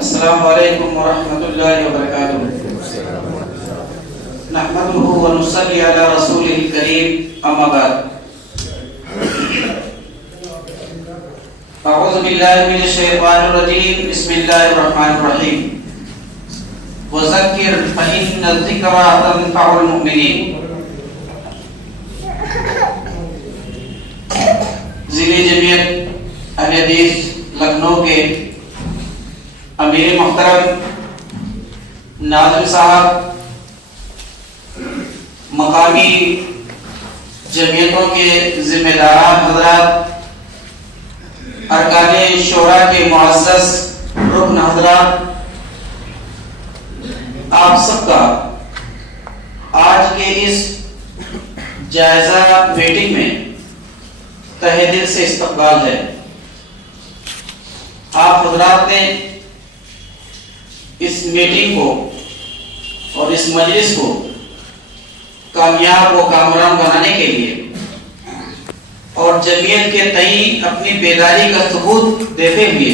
السلام علیکم ورحمۃ اللہ وبرکاتہ. نحمده ونصلي على رسوله الكريم اما بعد. اعوذ باللہ من الشیطان الرجیم. بسم اللہ الرحمن الرحیم. وذکر فإن الذکرى تنفع المؤمنین. ضلع جمعیت اہل حدیث لکھنؤ کے امیر محترم ناظم صاحب، مقامی جمعیتوں کے ذمہ داران حضرات، ارکان شورا کے معزز رکن حضرات، آپ سب کا آج کے اس جائزہ میٹنگ میں تہہ دل سے استقبال ہے. آپ حضرات نے اس میٹنگ کو اور اس مجلس کو کامیاب و کامران بنانے کے لیے اور جمعیت کے تئیں اپنی بیداری کا ثبوت دیتے ہوئے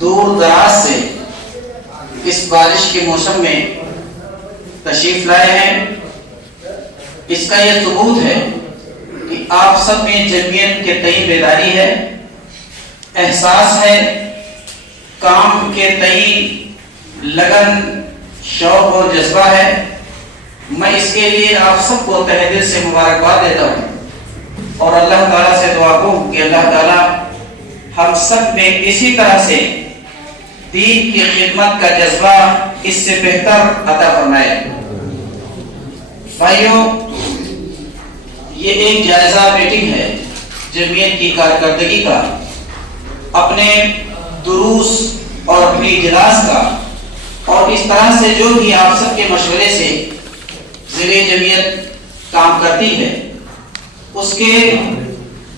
دور دراز سے اس بارش کے موسم میں تشریف لائے ہیں. اس کا یہ ثبوت ہے کہ آپ سب میں جمعیت کے تئیں بیداری ہے، احساس ہے، کام کے تئیں لگن، شوق اور جذبہ ہے. میں اس کے لیے آپ سب کو تہہ دل سے مبارکباد دیتا ہوں اور اللہ تعالیٰ سے دعا کروں کہ اللہ تعالیٰ ہم سب میں اسی طرح سے دین کی خدمت کا جذبہ اس سے بہتر عطا فرمائے. بھائیوں، یہ ایک جائزہ میٹنگ ہے جمعیت کی کارکردگی کا، اپنے دروس اور اپنی اجلاس کا، اور اس طرح سے جو بھی آپ سب کے مشورے سے ضلع جمعیت کام کرتی ہے، اس کے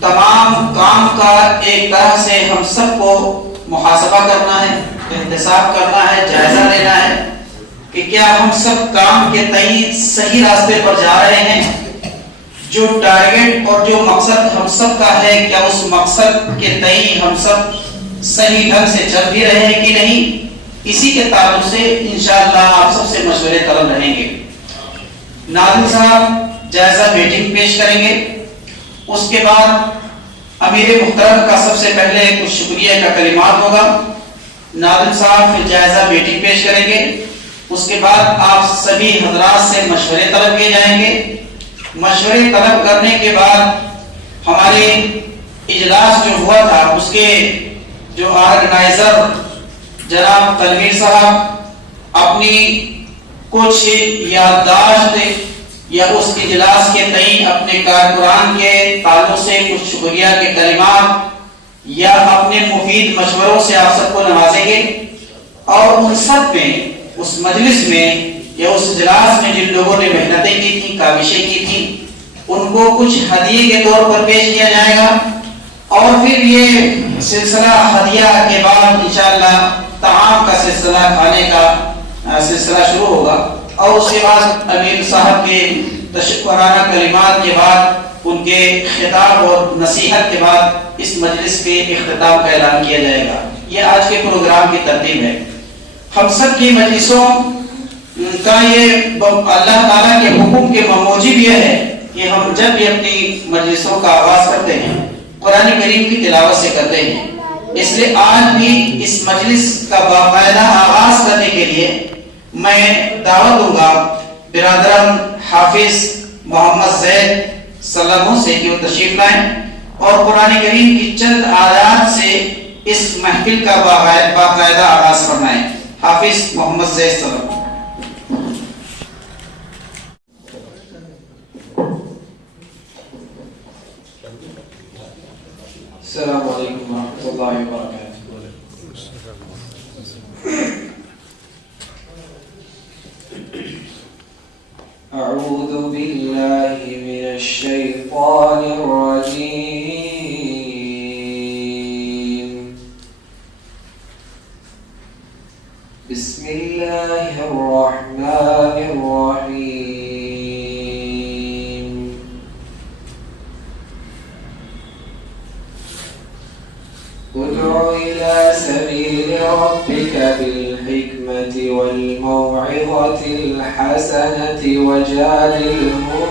تمام کام کا ایک طرح سے ہم سب کو محاسبہ کرنا ہے، احتساب کرنا ہے، جائزہ لینا ہے کہ کیا ہم سب کام کے تئیں صحیح راستے پر جا رہے ہیں. جو ٹارگٹ اور جو مقصد ہم سب کا ہے، کیا اس مقصد کے تئیں ہم سب صحیح ڈھنگ سے چل بھی رہے ہیں کہ نہیں. اسی کے تعلق سے انشاءاللہ آپ سب سے مشورے طلب رہیں گے. ناظم صاحب جائزہ میٹنگ پیش کریں گے، اس کے بعد امیر محترم کا سب سے پہلے کچھ شکریہ کا کلمات ہوگا. ناظم صاحب پھر جائزہ میٹنگ پیش کریں گے، اس کے بعد آپ سبھی حضرات سے مشورے طلب کیے جائیں گے. مشورے طلب کرنے کے بعد ہمارے اجلاس جو ہوا تھا اس کے جو آرگنائزر جناب تنویر صاحب اپنی کچھ یادداشت یا اس اجلاس کے تئیں اپنے کارکران کے تعلق سے کچھ شکریہ کے کلمات یا اپنے مفید مشوروں سے آپ سب کو نوازیں گے، اور ان سب میں اس مجلس میں یا اس اجلاس میں جن لوگوں نے محنتیں کی تھی، کاوشیں کی تھی، ان کو کچھ ہدیے کے طور پر پیش کیا جائے گا. اور پھر یہ سلسلہ ہدیہ کے بعد انشاءاللہ طعام کا سلسلہ، کھانے کا سلسلہ شروع ہوگا. اور اس کے بعد امیر صاحب کے تشکرانہ کلمات کے بعد، ان کے خطاب اور نصیحت کے بعد اس مجلس کے اختتام کا اعلان کیا جائے گا. یہ آج کے پروگرام کی ترتیب ہے. ہم سب کی مجلسوں کا یہ اللہ تعالیٰ کے حکم کے موجب یہ ہے کہ ہم جب بھی اپنی مجلسوں کا آغاز کرتے ہیں قرآن کریم کی تلاوت سے کرتے ہیں. اس لیے آج بھی اس مجلس کا باقاعدہ آغاز کرنے کے لیے میں دعوت دوں گا برادران حافظ محمد زید سلموں سے کہ وہ تشریف لائیں اور قرآن کریم کی چند آیات سے اس محفل کا باقاعدہ آغاز فرمائیں. حافظ محمد زید سلم. السلام علیکم ورحمۃ اللہ وبرکاتہ. اعوذ باللہ من الشیطان الرجیم. بسم اللہ الرحمن الرحیم. ادع إلى سبيل ربك بالحكمة والموعظة الحسنة وجادلهم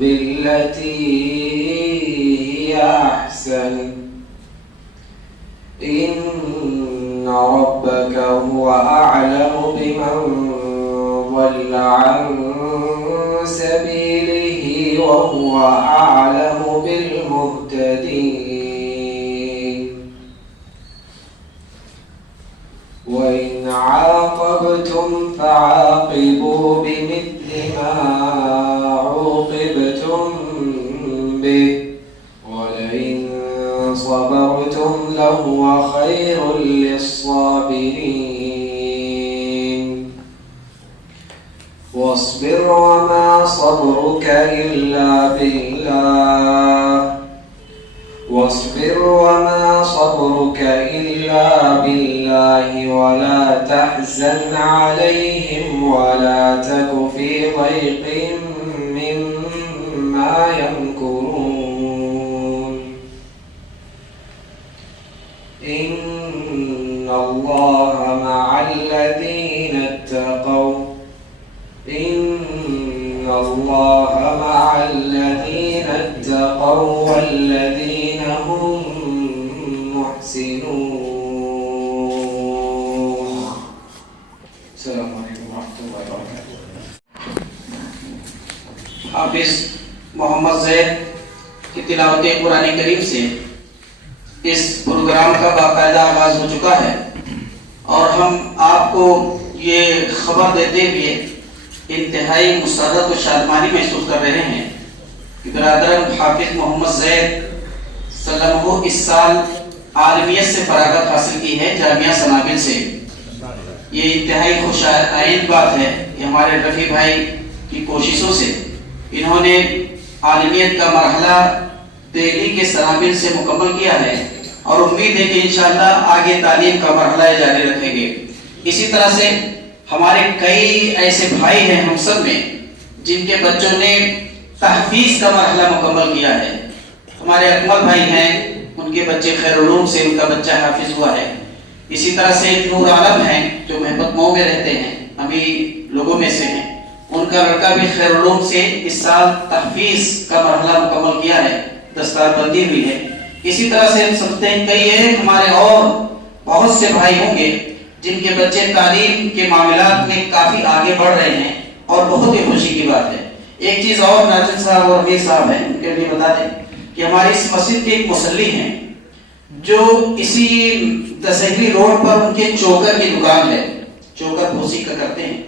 بالتي هي أحسن إن ربك هو أعلم بمن ضل عن سبيله وهو أعلم بالمهتدين وإن عاقبتم فعاقبوا بمثل ما عوقبتم به ولئن صبرتم لهو خير للصابرين واصبر وما صبرك إلا بالله ولا تحزن عليهم ولا تك في ضيق مما يمكرون إن الله مع الذين اتقوا والذين هم محسنون. السلام علیکم ورحمۃ اللہ وبرکاتہ. حافظ محمد زید کی تلاوت قرآن کریم سے اس پروگرام کا باقاعدہ آغاز ہو چکا ہے اور ہم آپ کو یہ خبر دیتے ہوئے انتہائی مسرت و شادمانی محسوس کر رہے ہیں کہ برادران حافظ محمد زید سلمہ اس سال عالمیت سے فراغت حاصل کی ہے جامعہ سنابل سے. یہ انتہائی خوش آئند بات ہے کہ ہمارے رفیع بھائی کی کوششوں سے انہوں نے عالمیت کا مرحلہ دہلی کے سنابل سے مکمل کیا ہے اور امید ہے کہ انشاءاللہ آگے تعلیم کا مرحلہ جاری رکھیں گے. اسی طرح سے ہمارے کئی ایسے بھائی ہیں ہم سب میں جن کے بچوں نے تحفیظ کا مرحلہ مکمل کیا ہے. ہمارے اکمل بھائی ہیں، ان کے بچے خیر علوم سے ان کا بچہ حافظ ہوا ہے. اسی طرح سے نور عالم ہیں جو محبت مئو میں رہتے ہیں، ابھی لوگوں میں سے ہیں، ان کا لڑکا بھی خیر علوم سے اس سال تحفیظ کا مرحلہ مکمل کیا ہے، دستار بندی ہوئی ہے. اسی طرح سے ہم سمجھتے ہیں کئی ہمارے اور بہت سے بھائی ہوں گے جن کے بچے تعلیم کے معاملات میں کافی آگے بڑھ رہے ہیں اور بہت ہی خوشی کی بات ہے. ایک چیز اور ناظر صاحب اور امیر صاحب ہیں، ان کے لیے بتا دیں کہ ہماری اس مسجد کے ایک مصلی ہیں جو اسی دسہری روڈ پر ان کے چوکر کی دکان ہے، چوکر بھوسی کا کرتے ہیں.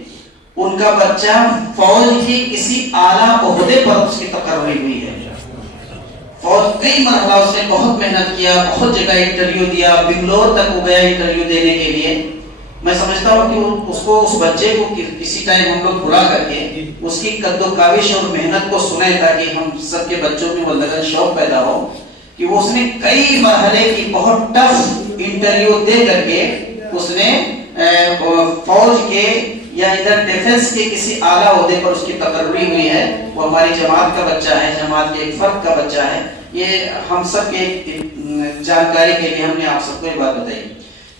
ان کا بچہ فوج کی کسی اعلیٰ عہدے پر اس کی تقرری ہوئی ہے. فوج کئی مرحلہ اس نے بہت محنت کیا، بہت جگہ انٹرویو دیا، بنگلور تک وہ گیا انٹرویو دینے کے لیے. میں سمجھتا ہوں کہ اس بچے کو کسی ٹائم ہم لوگ بلا کر کے اس کی قد و کاوش اور محنت کو سنیں تاکہ ہم سب کے بچوں میں وہ لگن شوق پیدا ہو کہ وہ اس نے کئی مرحلے کی بہت ٹف انٹرویو دے کر کے اس نے فوج کے یا ادھر ڈیفنس کے کسی اعلیٰ عہدے پر اس کی تقرری ہوئی ہے. وہ ہماری جماعت کا بچہ ہے، جماعت کے ایک فرد کا بچہ ہے. یہ ہم سب کے جانکاری کے لیے ہم نے آپ سب کو یہ بات بتائی.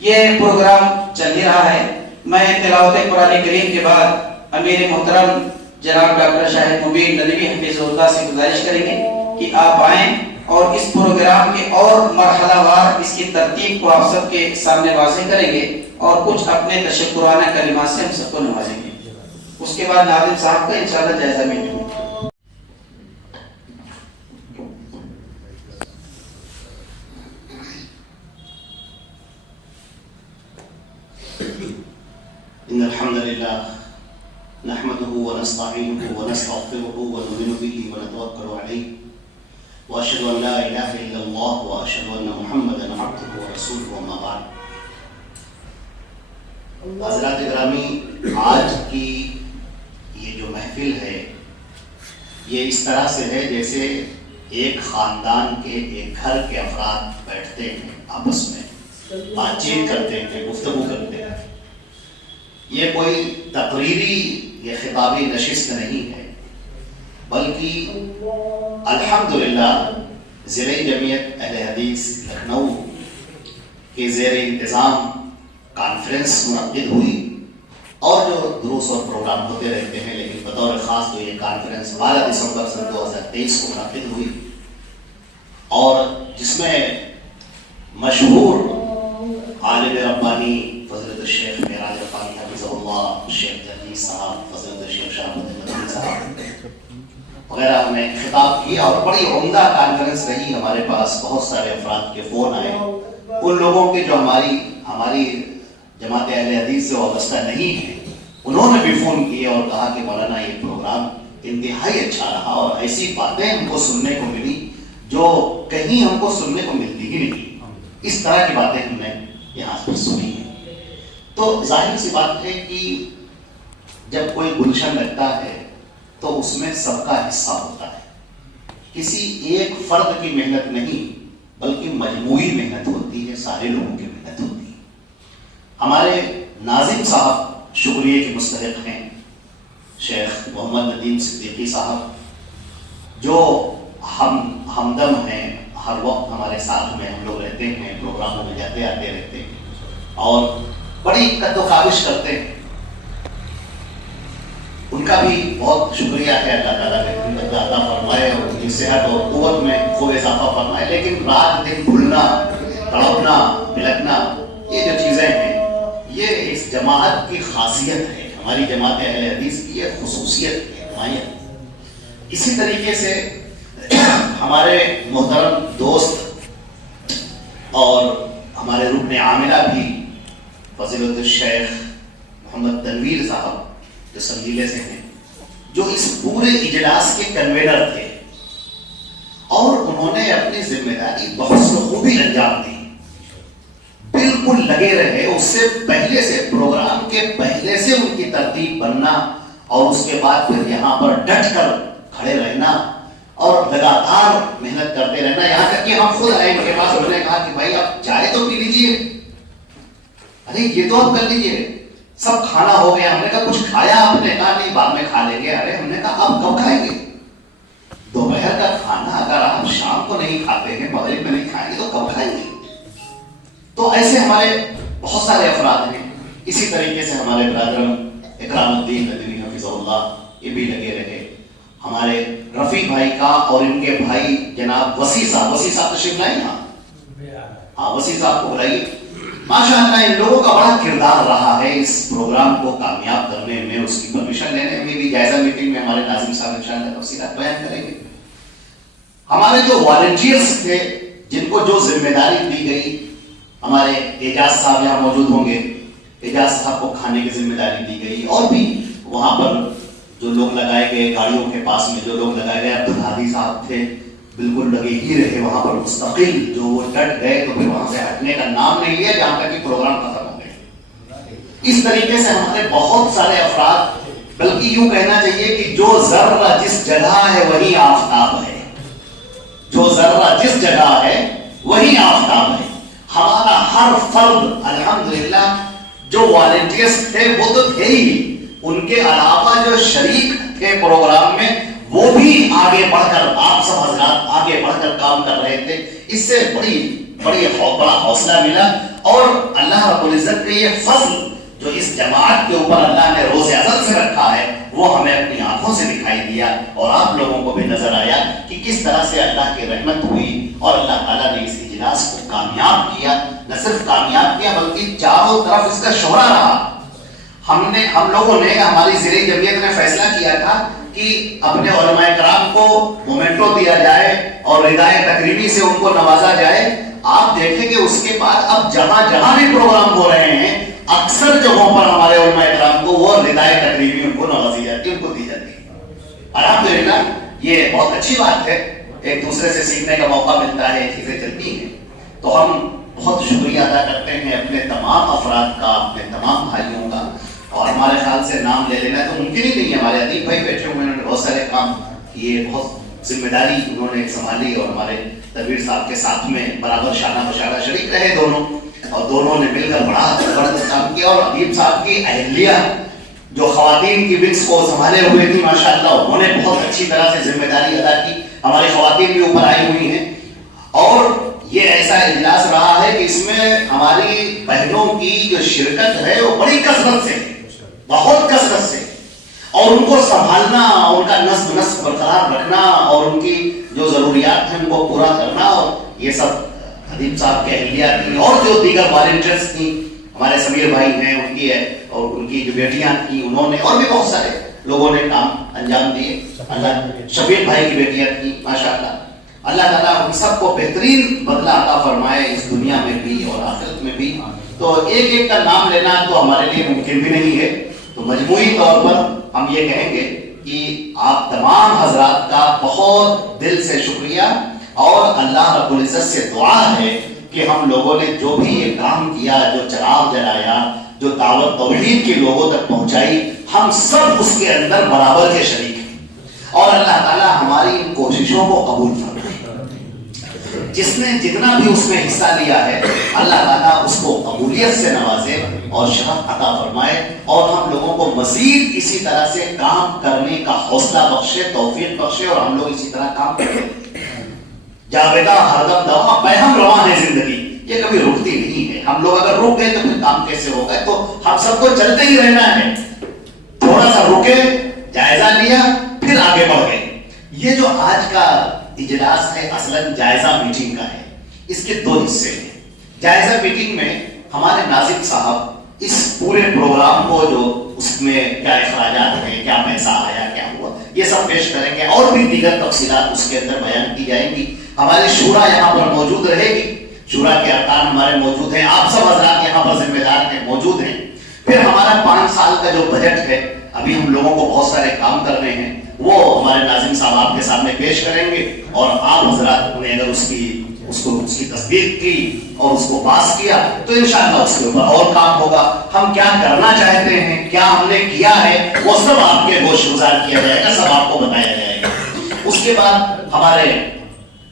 یہ پروگرام چل ہی رہا ہے. میں تلاوت قرآن کریم کے بعد امیر محترم جناب ڈاکٹر شاہد مبین ندوی حفظہ اللہ سے گزارش کریں گے کہ آپ آئیں اور اس پروگرام کے اور مرحلہ وار اس کی ترتیب کو آپ سب کے سامنے واضح کریں گے اور کچھ اپنے تشکرانہ کلمات سے ہم سب کو نوازیں گے. اس کے بعد ناظم صاحب کا انشاءاللہ جائزہ میں لوں. إن الحمد لله نحمده ونستعينه ونستغفره ونؤمن به ونتوكل عليه وأشهد أن لا إله إلا الله وأشهد أن محمدا عبده ورسوله وما بعد. حضرات گرامی، آج کی یہ جو محفل ہے یہ اس طرح سے ہے جیسے ایک خاندان کے ایک گھر کے افراد بیٹھتے ہیں، آپس میں بات چیت کرتے ہیں، گفتگو کرتے ہیں. یہ کوئی تقریری یا خطابی نشست نہیں ہے، بلکہ الحمدللہ ضلع جمعیت اہل حدیث لکھنؤ کے زیر انتظام کانفرنس منعقد ہوئی اور جو دروس اور پروگرام ہوتے رہتے ہیں، لیکن بطور خاص جو یہ کانفرنس 12 دسمبر سن 2023 کو منعقد ہوئی اور جس میں مشہور عالم ربانی فضیلت الشیخ معراج ربانی حفظہ اللہ، شیخ جلیل صاحب، فضیلت الشیخ شرف الدین مدنی صاحب وغیرہ ہمیں خطاب کیا اور بڑی عمدہ کانفرنس رہی. ہمارے پاس بہت سارے افراد کے فون آئے، ان لوگوں کے جو ہماری جماعت اہل حدیث سے وابستہ نہیں ہے، انہوں نے بھی فون کیے اور کہا کہ مولانا یہ پروگرام انتہائی اچھا رہا اور ایسی باتیں ہم کو سننے کو ملی جو کہیں ہم کو سننے کو ملتی ہی نہیں. اس طرح کی باتیں ہم نے یہاں پر سنی ہیں. تو ظاہر سی بات ہے کہ جب کوئی گلشن لگتا ہے تو اس میں سب کا حصہ ہوتا ہے. کسی ایک فرد کی محنت نہیں بلکہ مجموعی محنت ہوتی ہے، سارے لوگوں کی محنت ہوتی ہے. ہمارے ناظم صاحب شکریہ کے مستحق ہیں، شیخ محمد ندیم صدیقی صاحب، جو ہمدم ہیں، ہر وقت ہمارے ساتھ میں ہم لوگ رہتے ہیں، پروگراموں میں جاتے آتے رہتے ہیں اور بڑی قد و کاوش کرتے ہیں. ان کا بھی بہت شکریہ ہے، اللہ تعالیٰ نے خدمت عطا فرمائے اور ان کی صحت اور قوت میں خوب اضافہ فرمائے. لیکن رات دن بھولنا، تڑپنا، بلکنا، یہ جو چیزیں ہیں یہ اس جماعت کی خاصیت ہے، ہماری جماعت اہل حدیث کی یہ خصوصیت ہے، حمایت. اسی طریقے سے ہمارے محترم دوست اور ہمارے رکن عاملہ بھی فضیلت الشیخ محمد تنویر صاحب جو سنگیلے سے ہیں، جو اس پورے اجلاس کے کنوینر تھے اور انہوں نے اپنی ذمہ داری بہت خوبی انجام دی، بالکل لگے رہے. اس سے پہلے سے پروگرام کے پہلے سے ان کی ترتیب بننا اور اس کے بعد پھر یہاں پر ڈٹ کر کھڑے رہنا اور لگاتار محنت کرتے رہنا. یہاں تک کہ ہم خود آئے میرے پاس، انہوں نے کہا کہ بھائی آپ چائے تو پی لیجیے. ارے یہ تو آپ کر لیجیے، سب کھانا ہو گیا. ہم نے کہا کچھ کھایا؟ آپ نے کہا نہیں بعد میں کھا لیں گے. ارے ہم نے کہا آپ کب کھائیں گے؟ دوپہر کا کھانا اگر آپ شام کو نہیں کھاتے ہیں، مغرب میں نہیں کھائیں گے تو کب کھائیں گے؟ تو ایسے ہمارے بہت سارے افراد ہیں. اسی طریقے سے ہمارے برادر اکرام الدین ندوی حفظہ اللہ یہ بھی لگے رہے. ہمارے رفیع بھائی کا اور ان کے بھائی جناب وسیع صاحب تشریف لائیں. ہاں وسیع صاحب کو بلائیے. ماشاءاللہ ان لوگوں کا بڑا کردار رہا ہے اس پروگرام کو کامیاب کرنے میں، اس کی پرمیشن لینے میں بھی. جائزہ میٹنگ میں ہمارے ناظم صاحب انشاءاللہ تفصیلات بیان کریں گے. ہمارے جو والنٹیئرز تھے جن کو جو ذمہ داری دی گئی، ہمارے اعجاز صاحب یہاں موجود ہوں گے، اعجاز صاحب کو کھانے کی ذمہ داری دی گئی. اور بھی وہاں پر جو لوگ لگائے گئے، گاڑیوں کے پاس میں جو لوگ لگائے گئے، عبدالہادی صاحب تھے، بالکل لگے ہی رہے وہاں پر مستقل. جو وہ ڈٹ گئے تو پھر وہاں سے ہٹنے کا نام نہیں لیا جہاں تک کہ پروگرام ختم ہو گئے. اس طریقے سے ہمارے بہت سارے افراد، بلکہ یوں کہنا چاہیے کہ جو ذرہ جس جگہ ہے وہی آفتاب ہے. جو ذرہ جس جگہ ہے وہی آفتاب ہے. ہمارا ہر فرد الحمدللہ جو والنٹیئرز تھے وہ تو تھے ہی، ان کے علاوہ جو شریک تھے پروگرام میں وہ بھی آگے بڑھ کر، آپ سب حضرات آگے بڑھ کر کام کر رہے تھے. اس سے بڑا حوصلہ ملا اور اللہ رب العزت کے یہ فضل جو اس جماعت کے اوپر اللہ نے روز ازل سے رکھا ہے وہ ہمیں اپنی آنکھوں سے دکھائی دیا اور آپ لوگوں کو بھی نظر آیا کہ کس طرح سے اللہ کی رحمت ہوئی اور اللہ تعالیٰ نے اس اجلاس کو کامیاب کیا. نہ صرف کامیاب کیا بلکہ چاروں طرف اس کا شہرہ رہا. ہم لوگوں نے، ہماری زرعی جمعیت نے فیصلہ کیا تھا کہ اپنے علماء کرام کو مومنٹو دیا جائے اور ردائے تقریبی سے ان کو نوازا جائے. آپ دیکھیں کہ اس کے بعد اب جہاں جہاں بھی پروگرام ہو رہے ہیں اکثر جگہوں پر ہمارے علماء کرام کو وہ ردائے تقریبی ان کو نوازی جاتی ہے، ان کو دی جاتی ہے. الحمدللہ یہ بہت اچھی بات ہے، ایک دوسرے سے سیکھنے کا موقع ملتا ہے، چیزیں چلتی ہیں. تو ہم بہت شکریہ ادا کرتے ہیں اپنے تمام افراد کا، اپنے تمام بھائیوں کا. اور ہمارے خیال سے نام لے لینا تو ممکن ہی نہیں ہے. ہمارے ادیب بھائی بیٹھے ہوئے، انہوں نے بہت سارے کام کیے، بہت ذمہ داری انہوں نے سنبھالی اور ہمارے تنویر صاحب کے ساتھ میں برابر شانہ بشانہ شریک رہے دونوں، اور دونوں نے مل کر بڑا زبردست کام کیا. اور ادیب صاحب کی اہلیہ جو خواتین کی ونگز کو سنبھالے ہوئے تھی ماشاءاللہ، انہوں نے بہت اچھی طرح سے ذمہ داری ادا کی. ہماری خواتین بھی اوپر آئی ہوئی ہیں اور یہ ایسا اجلاس رہا ہے ہے کہ اس میں ہماری بہنوں کی جو شرکت ہے وہ بڑی کثرت سے ہے، بہت کثرت سے، اور ان کو سنبھالنا، ان کا نظم نسق برقرار رکھنا اور ان کی جو ضروریات ہیں ان کو پورا کرنا، اور یہ سب حدیب صاحب کے اہلیہ کی اور جو دیگر والنٹیئرز تھیں، ہمارے سمیر بھائی ہیں ان کی ہے، اور ان کی جو بیٹیاں تھیں انہوں نے، اور بھی بہت سارے لوگوں نے کام انجام دیے. اللہ شفیق بھائی کی بیٹیاں تھیں، ماشاءاللہ. اللہ تعالیٰ ہم سب کو بہترین بدلہ عطا فرمائے اس دنیا میں بھی اور آخرت میں بھی. تو ایک ایک کا نام لینا تو ہمارے لیے ممکن بھی نہیں ہے، تو مجموعی طور پر ہم یہ کہیں گے کہ آپ تمام حضرات کا بہت دل سے شکریہ، اور اللہ رب العزت سے دعا ہے کہ ہم لوگوں نے جو بھی یہ کام کیا، جو چراغ جلایا، جو دعوت توحید کے لوگوں تک پہنچائی، ہم سب اس کے اندر برابر کے شریک ہیں، اور اللہ تعالیٰ ہماری ان کوششوں کو قبول فرمائے. جس نے جتنا بھی اس میں حصہ لیا ہے اللہ تعالیٰ اس کو قبولیت سے نوازے اور شرف عطا فرمائے، اور ہم لوگوں کو مزید اسی طرح سے کام کرنے کا حوصلہ بخشے، توفیق بخشے، اور ہم لوگ اسی طرح کام کریں. جاویدہ ہردم دوا بہم رواں ہے زندگی، یہ کبھی رکتی نہیں ہے. ہم لوگ اگر رک گئے تو پھر کام کیسے ہوگا؟ تو ہم سب کو چلتے ہی رہنا ہے. تھوڑا سا رکے، جائزہ لیا، پھر آگے بڑھ گئے. یہ جو آج کا اجلاس ہے اصلاً جائزہ میٹنگ کا ہے. اس کے دو حصے ہیں. جائزہ میٹنگ میں ہمارے ناظم صاحب اس پورے پروگرام کو، جو اس میں کیا اخراجات ہیں، کیا پیسہ آیا، کیا ہوا، یہ سب پیش کریں گے، اور بھی دیگر تفصیلات اس کے اندر بیان کی جائیں گی. ہماری شورا یہاں پر موجود رہے گی، شورا کے ارکان ہمارے موجود ہیں، آپ سب حضرات یہاں پر ذمہ دار ہیں، موجود ہیں. پھر ہمارا 5 سال کا جو بجٹ ہے، ابھی ہم لوگوں کو بہت سارے کام کرنے ہیں، وہ ہمارے ناظم صاحب آپ کے سامنے پیش کریں گے، اور آپ حضرات نے اگر اس کی تصدیق کی اور اس کو پاس کیا تو انشاءاللہ اس کے اوپر اور کام ہوگا. ہم کیا کرنا چاہتے ہیں، کیا ہم نے کیا ہے، وہ سب آپ کے گوش گزار کیا جائے گا، سب آپ کو بتایا جائے گا. اس کے بعد ہمارے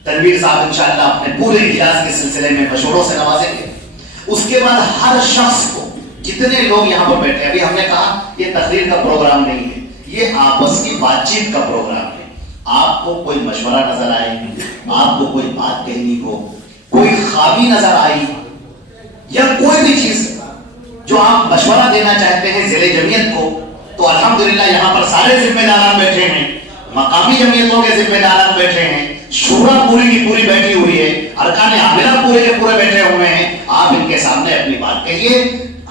تنویر صاحب انشاءاللہ اپنے پورے اجلاس کے سلسلے میں مشوروں سے نوازیں گے. اس کے بعد ہر شخص کو، جتنے لوگ یہاں پر بیٹھے ہیں، ابھی ہم نے کہا یہ تقریر کا پروگرام نہیں ہے، یہ آپس کی بات چیت کا پروگرام ہے. آپ کو کوئی مشورہ نظر آئے، آپ کو کوئی بات کہنی ہو، کوئی خامی نظر آئی، یا کوئی بھی چیز جو آپ مشورہ دینا چاہتے ہیں ذیل جمعیت کو، تو الحمدللہ یہاں پر سارے ذمہ داران بیٹھے ہیں، مقامی جمعیتوں کے ذمہ داران بیٹھے ہیں، شورا پوری کی پوری بیٹھی ہوئی ہے، ارکان عاملہ پورے کے پورے بیٹھے ہوئے ہیں. آپ ان کے سامنے اپنی بات کہیے.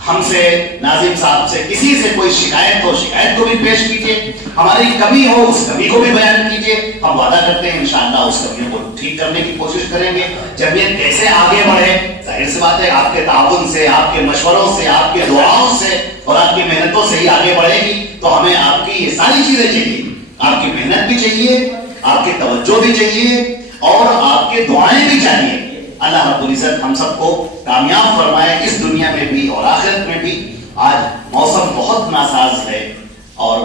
ہم سے، ناظم صاحب سے کسی سے کوئی شکایت ہو، شکایت کو بھی پیش کیجیے، ہماری کمی ہو اس کمی کو بھی بیان کیجیے. ہم وعدہ کرتے ہیں انشاءاللہ اس کمیوں کو ٹھیک کرنے کی کوشش کریں گے. جمعیت کیسے آگے بڑھے، ظاہر سی بات ہے آپ کے تعاون سے، آپ کے مشوروں سے، آپ کے دعاؤں سے اور آپ کی محنتوں سے ہی آگے بڑھے گی. تو ہمیں آپ کی یہ ساری چیزیں چاہیے، آپ کی محنت بھی چاہیے، آپ کی توجہ بھی چاہیے، اور آپ کے دعائیں بھی چاہیے. اللہ رب العزت ہم سب کو کامیاب فرمائے اس دنیا میں بھی اور آخرت میں بھی. آج موسم بہت ناساز ہے اور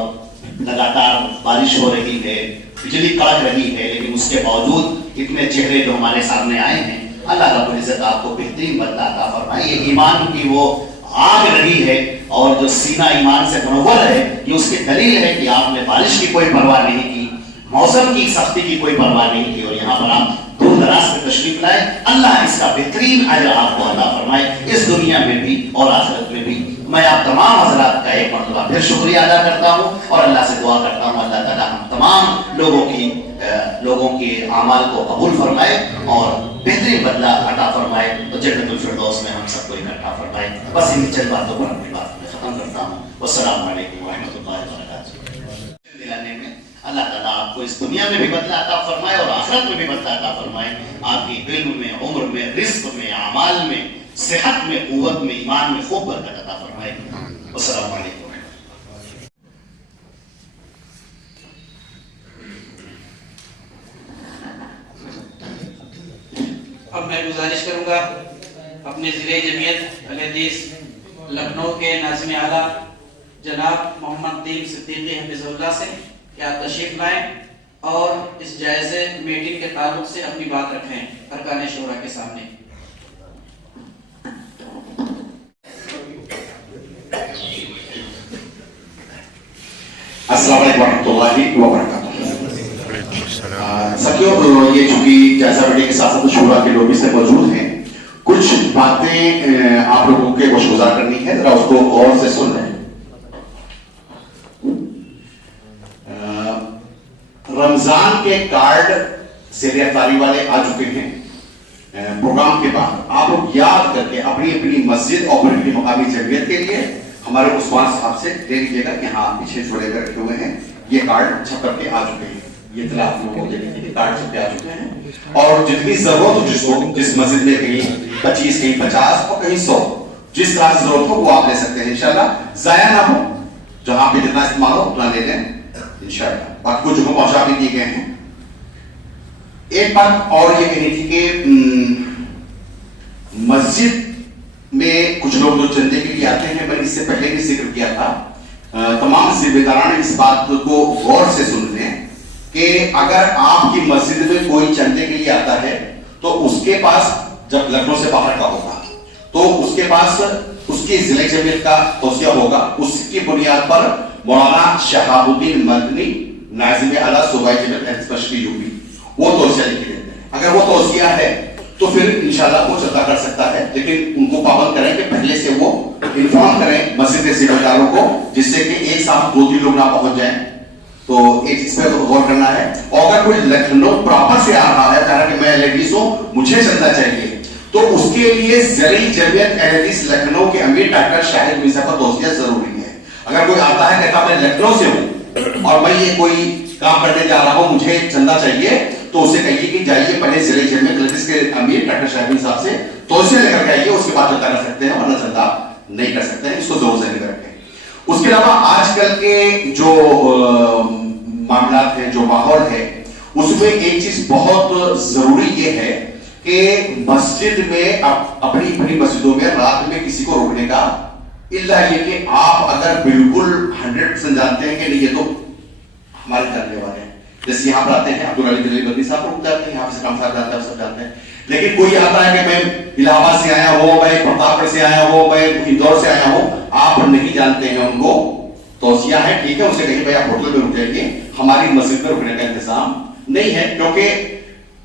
لگاتار بارش ہو رہی ہے، بجلی کڑک رہی ہے، لیکن اس کے باوجود اتنے چہرے جو ہمارے سامنے آئے ہیں، اللہ رب العزت آپ کو بہترین بدلہ عطا فرمائے. یہ ایمان کی وہ آگ رہی ہے اور جو سینہ ایمان سے منور ہے، یہ اس کی دلیل ہے کہ آپ نے بارش کی کوئی پرواہ نہیں کی، موسم کی سختی کی کوئی پرواہ نہیں کی، اور یہاں پر آپ دور دراز سے تشریف لائے. اللہ اس کا بہترین اجر آپ کو عطا فرمائے اس دنیا میں بھی اور آخرت میں بھی. میں آپ تمام حضرات کا ایک مرتبہ پھر شکریہ ادا کرتا ہوں اور اللہ سے دعا کرتا ہوں اللہ تعالیٰ ہم تمام لوگوں کے اعمال کو قبول فرمائے اور بہترین بدلہ عطا فرمائے اور جنت الفردوس میں ہم سب کو اکٹھا فرمائے. بس ان چند باتوں پر اپنی بات میں ختم کرتا ہوں. والسلام علیکم ورحمۃ اللہ وبرکاتہ. دلانے میں اللہ تعالیٰ آپ کو اس دنیا میں بھی بدلہ عطا فرمائے اور آخرت میں بھی بدلہ عطا فرمائے. آپ کی علم میں، عمر میں، رزق میں، اعمال میں، صحت میں، قوت میں، ایمان میں خوب برکت عطا فرمائے. السلام علیکم. اب میں گزارش کروں گا اپنے ضلع جمعیت اہل حدیث لکھنؤ کے ناظم اعلیٰ جناب محمد دین صدیقی حفظ اللہ سے کہ آپ تشریف لائیں اور اس جائزے میٹنگ کے تعلق سے اپنی بات رکھیں ارکان شورا کے سامنے. السلام علیکم ورحمۃ اللہ وبرکاتہ. ساتھیوں، یہ چونکہ جائزہ میٹنگ کے ساتھ شورا کے لوگ اس سے موجود ہیں، کچھ باتیں آپ لوگوں کے گوشگزار کرنی ہے، ذرا اس کو غور سے سن لیں. رمضان کے کارڈ زیر افطاری والے آ چکے ہیں. پروگرام کے بعد آپ لوگ یاد کر کے اپنی اپنی مسجد اور اپنی مقامی جمعیت کے لیے ہمارے عثمان صاحب سے لے لیجیے گا کہ ہاں پیچھے چھوڑے کر رکھے ہوئے ہیں، یہ کارڈ چھپ کر کے آ چکے ہیں. یہ اطلاع آپ لوگوں کو دے دیجیے کہ کارڈ چھپ کے آ چکے ہیں، اور جتنی ضرورت ہو جس کو، جس مسجد میں کہیں 25 کہیں 50 اور کہیں 100، جس طرح سے ضرورت ہو وہ آپ لے سکتے ہیں انشاءاللہ. ضائع نہ ہو، جہاں پہ جتنا استعمال ہو اتنا لے لیں انشاءاللہ. باقی کچھ جگہوں پہنچا بھی دیے گئے ہیں. ایک بات اور یہ کہنی تھی کہ مسجد میں کچھ لوگ جو چندے کے لیے آتے ہیں، میں نے اس سے پہلے بھی ذکر کیا تھا، تمام ذمہ داران اس بات کو غور سے سن لیں کہ اگر آپ کی مسجد میں کوئی چندے کے لیے آتا ہے تو اس کے پاس، جب لکھنؤ سے باہر کا ہوگا تو اس کے پاس اس کی ضلع جمعیت کا توصیہ ہوگا. اس کی بنیاد پر مولانا شہاب الدین مدنی ناظم اعلیٰ صوبائی جمعیت مشرقی یو پی وہ توصیہ لکھ کے دیتے ہیں. اگر وہ توصیہ ہے تو پھر انشاءاللہ وہ چندہ کر سکتا ہے، لیکن ان کو پابند کریں کہ پہلے سے وہ انفارم کریں مسجد کے ذمہ داروں کو، جس سے کہ ایک ساتھ 2-3 لوگ نہ پہنچ جائیں. تو ایک چیز پہ غور کرنا ہے. اور اگر کوئی لکھنؤ پراپر سے آ رہا ہے، کہہ کہ میں لیڈیز ہوں مجھے چندہ چاہیے، تو اس کے لیے زرعی جمعیت احادیث لکھنؤ کے امیر ڈاکٹر شاہد مرزا کا توصیہ ضروری ہے. اگر کوئی آتا ہے کہتا میں لکھنؤ سے ہوں اور میں یہ کوئی کام کرنے جا رہا ہوں مجھے چندہ چاہیے، تو اسے کہیے کہ جائیے پہلے ضلع جمعیت احادیث کے امیر ڈاکٹر شاہد صاحب سے توصیہ لے کر کے آئیے، اس کے بعد چندہ کر سکتے ہیں، ورنہ چندہ نہیں کر سکتے ہیں. اس کو ضرور ذہن رکھیں. اس کے علاوہ آج کل کے جو معاملات ہیں، جو ماحول ہے، اس میں ایک چیز بہت ضروری یہ ہے کہ مسجد میں اپنی اپنی مسجدوں میں رات میں کسی کو روکنے کا اللہ یہ کہ آپ اگر بالکل 100% جانتے ہیں کہ نہیں یہ تو ہمارے جاننے والے ہیں، جیسے یہاں پر آتے ہیں عبدالعلی دلوی بدری صاحب رک جاتے ہیں، یہاں سے کام صاحب جانتے ہیں، سب جانتے ہیں. لیکن کوئی آتا ہے کہ میں الہ آباد سے آیا ہوں، میں پرتاپ گڑھ سے آیا ہوں، میں اندور سے آیا ہوں، آپ نہیں جانتے ہیں ان کو، توصیہ ہے ٹھیک ہے، اسے کہیں بھائی آپ ہوٹل میں رک جائیے، ہماری مسجد میں رکنے کا انتظام نہیں ہے. کیونکہ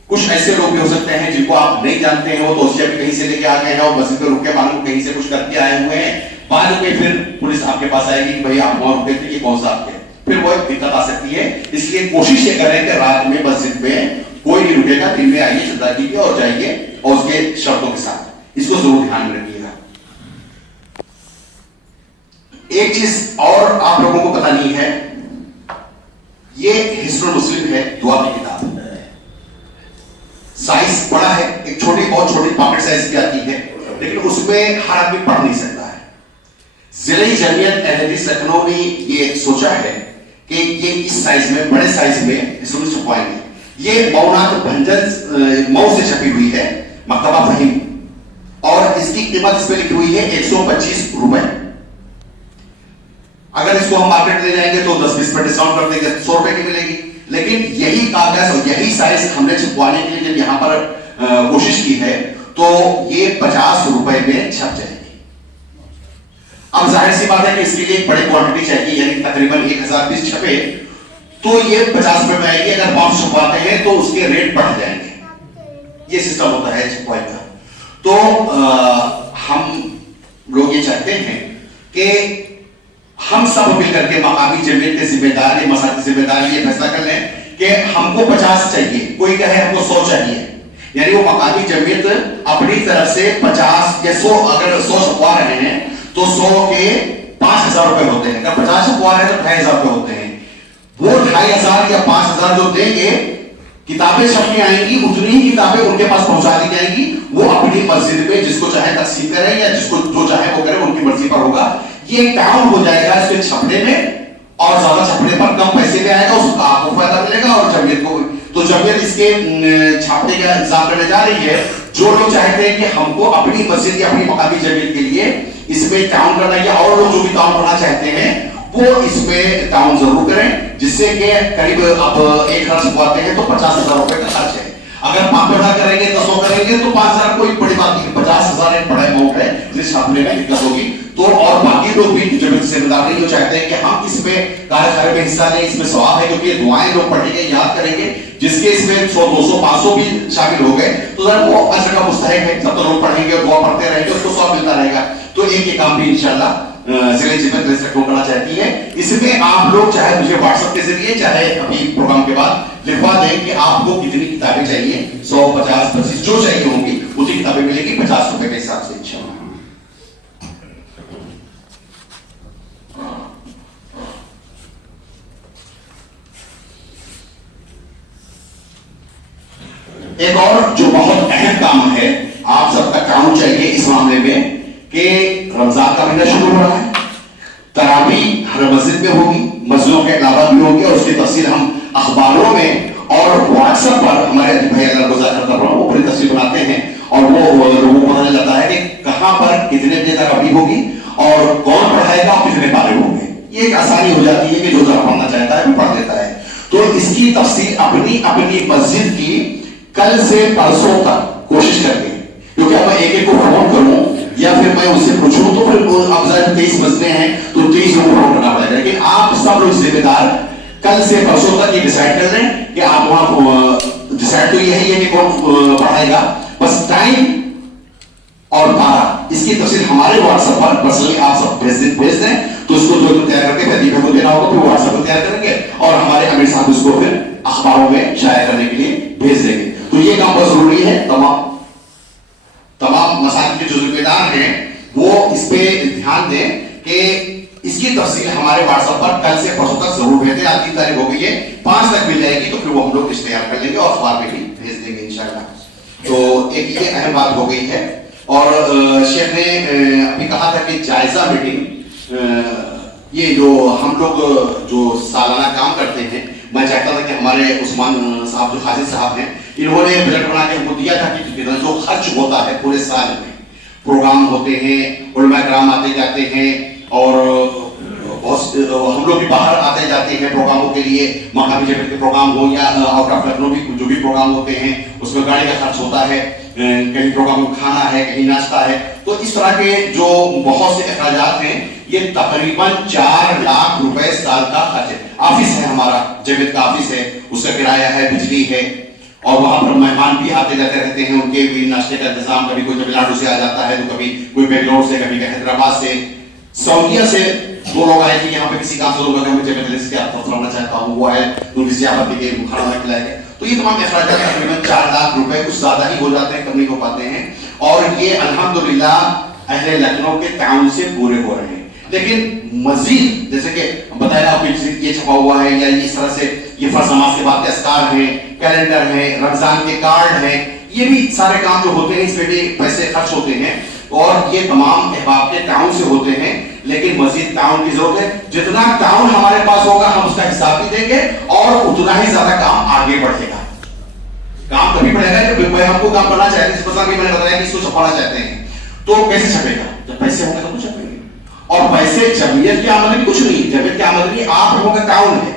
کچھ ایسے لوگ بھی ہو سکتے ہیں جن کو آپ نہیں جانتے ہیں، وہ توصیہ بھی کہیں سے لے کے آ گئے ہیں اور مسجد میں رک کے معلوم کہیں سے کچھ کر کے آئے ہوئے ہیں. بعد میں پھر پولیس آپ کے پاس آئے گی کہ بھائی آپ وہاں رکے تھے، یہ کون سا آپ کے، پھر وہ ایک دقت آ سکتی ہے. اس لیے کوشش یہ کریں کہ رات میں مسجد میں کوئی نہیں رکے گا، دن میں آئیے چندہ کیجیے اور جائیے، اور اس کے شرطوں کے ساتھ. اس کو ضرور دھیان میں رکھیے گا. ایک چیز اور آپ لوگوں کو پتہ نہیں ہے، یہ حصن المسلم ہے، دعا کی کتاب، سائز بڑا ہے، ایک چھوٹی بہت چھوٹی پاکٹ سائز کی آتی ہے، لیکن اس میں ہر آدمی پڑھ نہیں سکتا ہے. ضلعی جمعیت احادیث لکھنؤ نے یہ سوچا ہے کہ یہ اس سائز میں، بڑے سائز میں اس میں چھپوائیں گے. یہ مونات بھنجن مئو سے چھپی ہوئی ہے، مکتبہ فہیم، اور اس کی قیمت اس پہ لکھی ہوئی ہے 125 روپے. اگر اس کو ہم مارکیٹ لے جائیں گے تو 10-20% پر ڈسکاؤنٹ کر دیں گے، 100 روپے کی ملے گی. لیکن یہی کاغذ اور یہی سائز ہم نے چھپوانے کے لیے جب یہاں پر کوشش کی ہے تو یہ 50 روپے میں چھپ جائے گی. اب ظاہر سی بات ہے کہ اس کے لیے بڑی کوانٹٹی چاہیے، یعنی تقریباً 1000 پیس چھپے تو یہ 50 روپے میں آئے گی. اگر 500 چھپواتے ہیں تو اس کے ریٹ بڑھ جائیں گے. یہ سسٹم ہوتا ہے چھپوائی کا. تو ہم لوگ یہ چاہتے ہیں کہ ہم سب مل کر کے مقامی جمعیت کے ذمہ دار، مساجد کے ذمہ دار یہ فیصلہ کر لیں کہ ہم کو 50 چاہیے، کوئی کہے ہم کو 100 چاہیے. یعنی وہ مقامی جمعیت اپنی طرف سے 50 یا 100، اگر 100 چھپوا رہے ہیں تو 100 کے 5000 روپے ہوتے ہیں. اگر 50 چھپوا رہے ہیں تو 2500 روپے ہوتے ہیں. وہ 2500 یا 5000 جو دیں گے، کتابیں چھپ کے آئیں گی، اتنی ہی کتابیں ان کے پاس پہنچا دی جائیں گی. وہ اپنی مسجد میں جس کو چاہے تقسیم کریں یا جس کو جو چاہے وہ کرے، ان کی مرضی پر ہوگا. یہ تعاون ہو جائے گا اس کے چھپنے میں، اور زیادہ چھپنے پر کم پیسے میں آئے گا، اس کا آپ کو فائدہ ملے گا اور جمعیت کو. تو جمعیت اس کے چھاپنے کا انتظام کرنے جا رہی ہے. جو لوگ چاہتے ہیں کہ ہم کو اپنی مسجد یا اپنی مقامی جمعیت کے لیے اس میں تعاون کرنا، یا اور لوگ جو بھی تعاون کرنا چاہتے ہیں وہ اس میں تعاون ضرور کریں، جس سے کہ قریب اب ایک خرچ پواتے ہیں تو 50,000 روپے کا خرچ ہے. اگر 5 بیٹھا کریں گے 100 کریں گے تو 5,000 کوئی بڑی بات نہیں. 50,000 ایک بڑا اماؤنٹ ہے جس چھاپنے میں دقت ہوگی. تو اور باقی لوگ بھی جو ذمہ دار نہیں جو چاہتے ہیں کہ ہم اس میں کار خیر میں حصہ لیں, اس میں ثواب ہے کیونکہ یہ دعائیں لوگ پڑھیں گے یاد کریں گے, جس کے اس میں 100 200 500 بھی شامل ہو گئے تو ذرا وہ اجر کا مستحق ہے. جب تک لوگ پڑھیں گے اور دعا پڑھتے رہیں گے اس کو ثواب ملتا رہے گا. تو ایک یہ کام بھی انشاءاللہ ضلع جمعیت ریسٹرکٹ کرنا چاہتی ہے. اس میں آپ لوگ چاہے مجھے واٹس ایپ کے ذریعے چاہے ابھی پروگرام کے بعد لکھوا دیں کہ آپ کو کتنی کتابیں چاہیے, 100 50 25 جو چاہیے ہوں گی اتنی کتابیں ملیں گی 50 روپے کے حساب سے انشاءاللہ. ایک اور جو بہت اہم کام ہے آپ سب کا کام چاہیے اس معاملے میں کہ رمضان کا مہینہ شروع ہو رہا ہے. تراویح ہر مسجد میں ہوگی, مسجدوں کے علاوہ بھی ہوگی, اور اس کی تفصیل ہم اخباروں میں اور واٹس ایپ پر ہمارے بھائی اللہ گزار کرتا رہا وہ پوری تفصیل بناتے ہیں اور وہ لوگوں کو پتہ چلتا ہے کہ کہاں پر کتنے بجے تراویح ہوگی اور کون پڑھائے گا اور کتنے پارے ہوں گے. یہ ایک آسانی ہو جاتی ہے کہ جو ذرا پڑھنا چاہتا ہے وہ پڑھ لیتا ہے. تو اس کی تفصیل اپنی اپنی مسجد کی کل سے پرسوں تک کوشش کرتے ہیں, کیونکہ میں ایک ایک کو فون کروں یا پھر میں اس سے پوچھوں تو پھر اب ظاہر 23 مسئلے ہیں تو 23 لوگوں کو فون کرنا پڑے گا. لیکن آپ سب لوگ ذمہ دار کل سے پرسوں تک یہ ڈیسائیڈ کر لیں کہ آپ وہاں ڈیسائیڈ تو یہی ہے کہ کون پڑھائے گا, بس ٹائم اور بارہ اس کی تفصیل ہمارے واٹس ایپ پر پرسنلی آپ سب بھیج دیں تو اس کو جو تیار کر کے وظیفے کو دینا ہوگا پھر واٹس ایپ پر تیار کریں گے اور ہمارے امیر صاحب اس کو پھر اخباروں میں شائع کرنے کے لیے بھیج دیں گے. تو یہ کام بہت ضروری ہے. تمام مساجد کے جو ذمہ دار ہیں وہ اس پہ دھیان دیں کہ اس کی تفصیل ہمارے واٹس ایپ پر کل سے پرسوں تک ضرور بھیج دیں. آج 3 تاریخ ہو گئی ہے, 5 تک مل جائے گی تو پھر وہ ہم لوگ اشتہار کر لیں گے اور اخبار میں بھی بھیج دیں گے انشاءاللہ. تو ایک یہ اہم بات ہو گئی ہے. اور شیخ نے ابھی کہا تھا کہ جائزہ میٹنگ, یہ جو ہم لوگ جو سالانہ کام کرتے ہیں, میں چاہتا تھا کہ ہمارے عثمان صاحب جو حاجی صاحب ہیں انہوں نے بجٹ بنا کے ہم کو دیا تھا کہ جو خرچ ہوتا ہے پورے سال میں, پروگرام ہوتے ہیں, علماء کرام آتے جاتے ہیں اور ہم لوگ بھی باہر آتے جاتے ہیں پروگراموں کے لیے, مقامی جگہ کے پروگرام ہو یا آؤٹ آف لکھنؤ بھی جو بھی پروگرام ہوتے ہیں اس میں گاڑی کا خرچ ہوتا ہے, کہیں پروگرام میں کھانا ہے, کہیں ناشتہ ہے. تو اس طرح کے جو بہت سے اخراجات ہیں یہ تقریباً 4 لاکھ روپے سال کا خرچ ہے. آفس ہے ہمارا, جمعیت کا آفس ہے, اس کا کرایہ ہے, بجلی ہے, اور وہاں پر مہمان بھی آتے جاتے رہتے ہیں, ان کے بھی ناشتے کا انتظام, کبھی کوئی تمل ناڈو سے آ جاتا ہے تو کبھی کوئی بنگلور سے, کبھی حیدرآباد سے, سعودیہ سے 2 لوگ آئے تھے یہاں پہ کسی کام سے, لوگوں کا مجھے مجلس کے آپ رہنا چاہتا ہوں, وہ آئے تو ان کی ضیافت کے کھانا کھلائے گئے. تو یہ تمام اخراجات تقریباً 4 لاکھ روپے کچھ زیادہ ہی ہو جاتے ہیں, کم نہیں ہو پاتے ہیں, اور یہ الحمدللہ اہل لکھنؤ کے تعاون سے پورے ہو رہے ہیں. لیکن مزید جیسے کہ بتایا آپ کو یہ چھپا ہوا ہے یا اس طرح سے یہ فرض نماز کے بعد کے اذکار ہیں, کیلنڈر ہیں, رمضان کے کارڈ ہیں, یہ بھی سارے کام جو ہوتے ہیں اس میں بھی پیسے خرچ ہوتے ہیں اور یہ تمام احباب کے تعاون سے ہوتے ہیں. لیکن مزید تعاون کی ضرورت ہے. جتنا تعاون ہمارے پاس ہوگا ہم اس کا حساب بھی دیں گے اور اتنا ہی زیادہ کام آگے بڑھے گا. کام تبھی بڑھے گا جب ہم کو کام کرنا چاہتے ہیں. اس میں نے بتایا کہ اس کو چھپانا چاہتے ہیں تو کیسے چھپے گا؟ جب پیسے ہوں گے تو چھپیں گے. اور پیسے جمعیت کی آمدنی کچھ نہیں, جمعیت کی آمدنی آپ لوگوں کا تعاون ہے.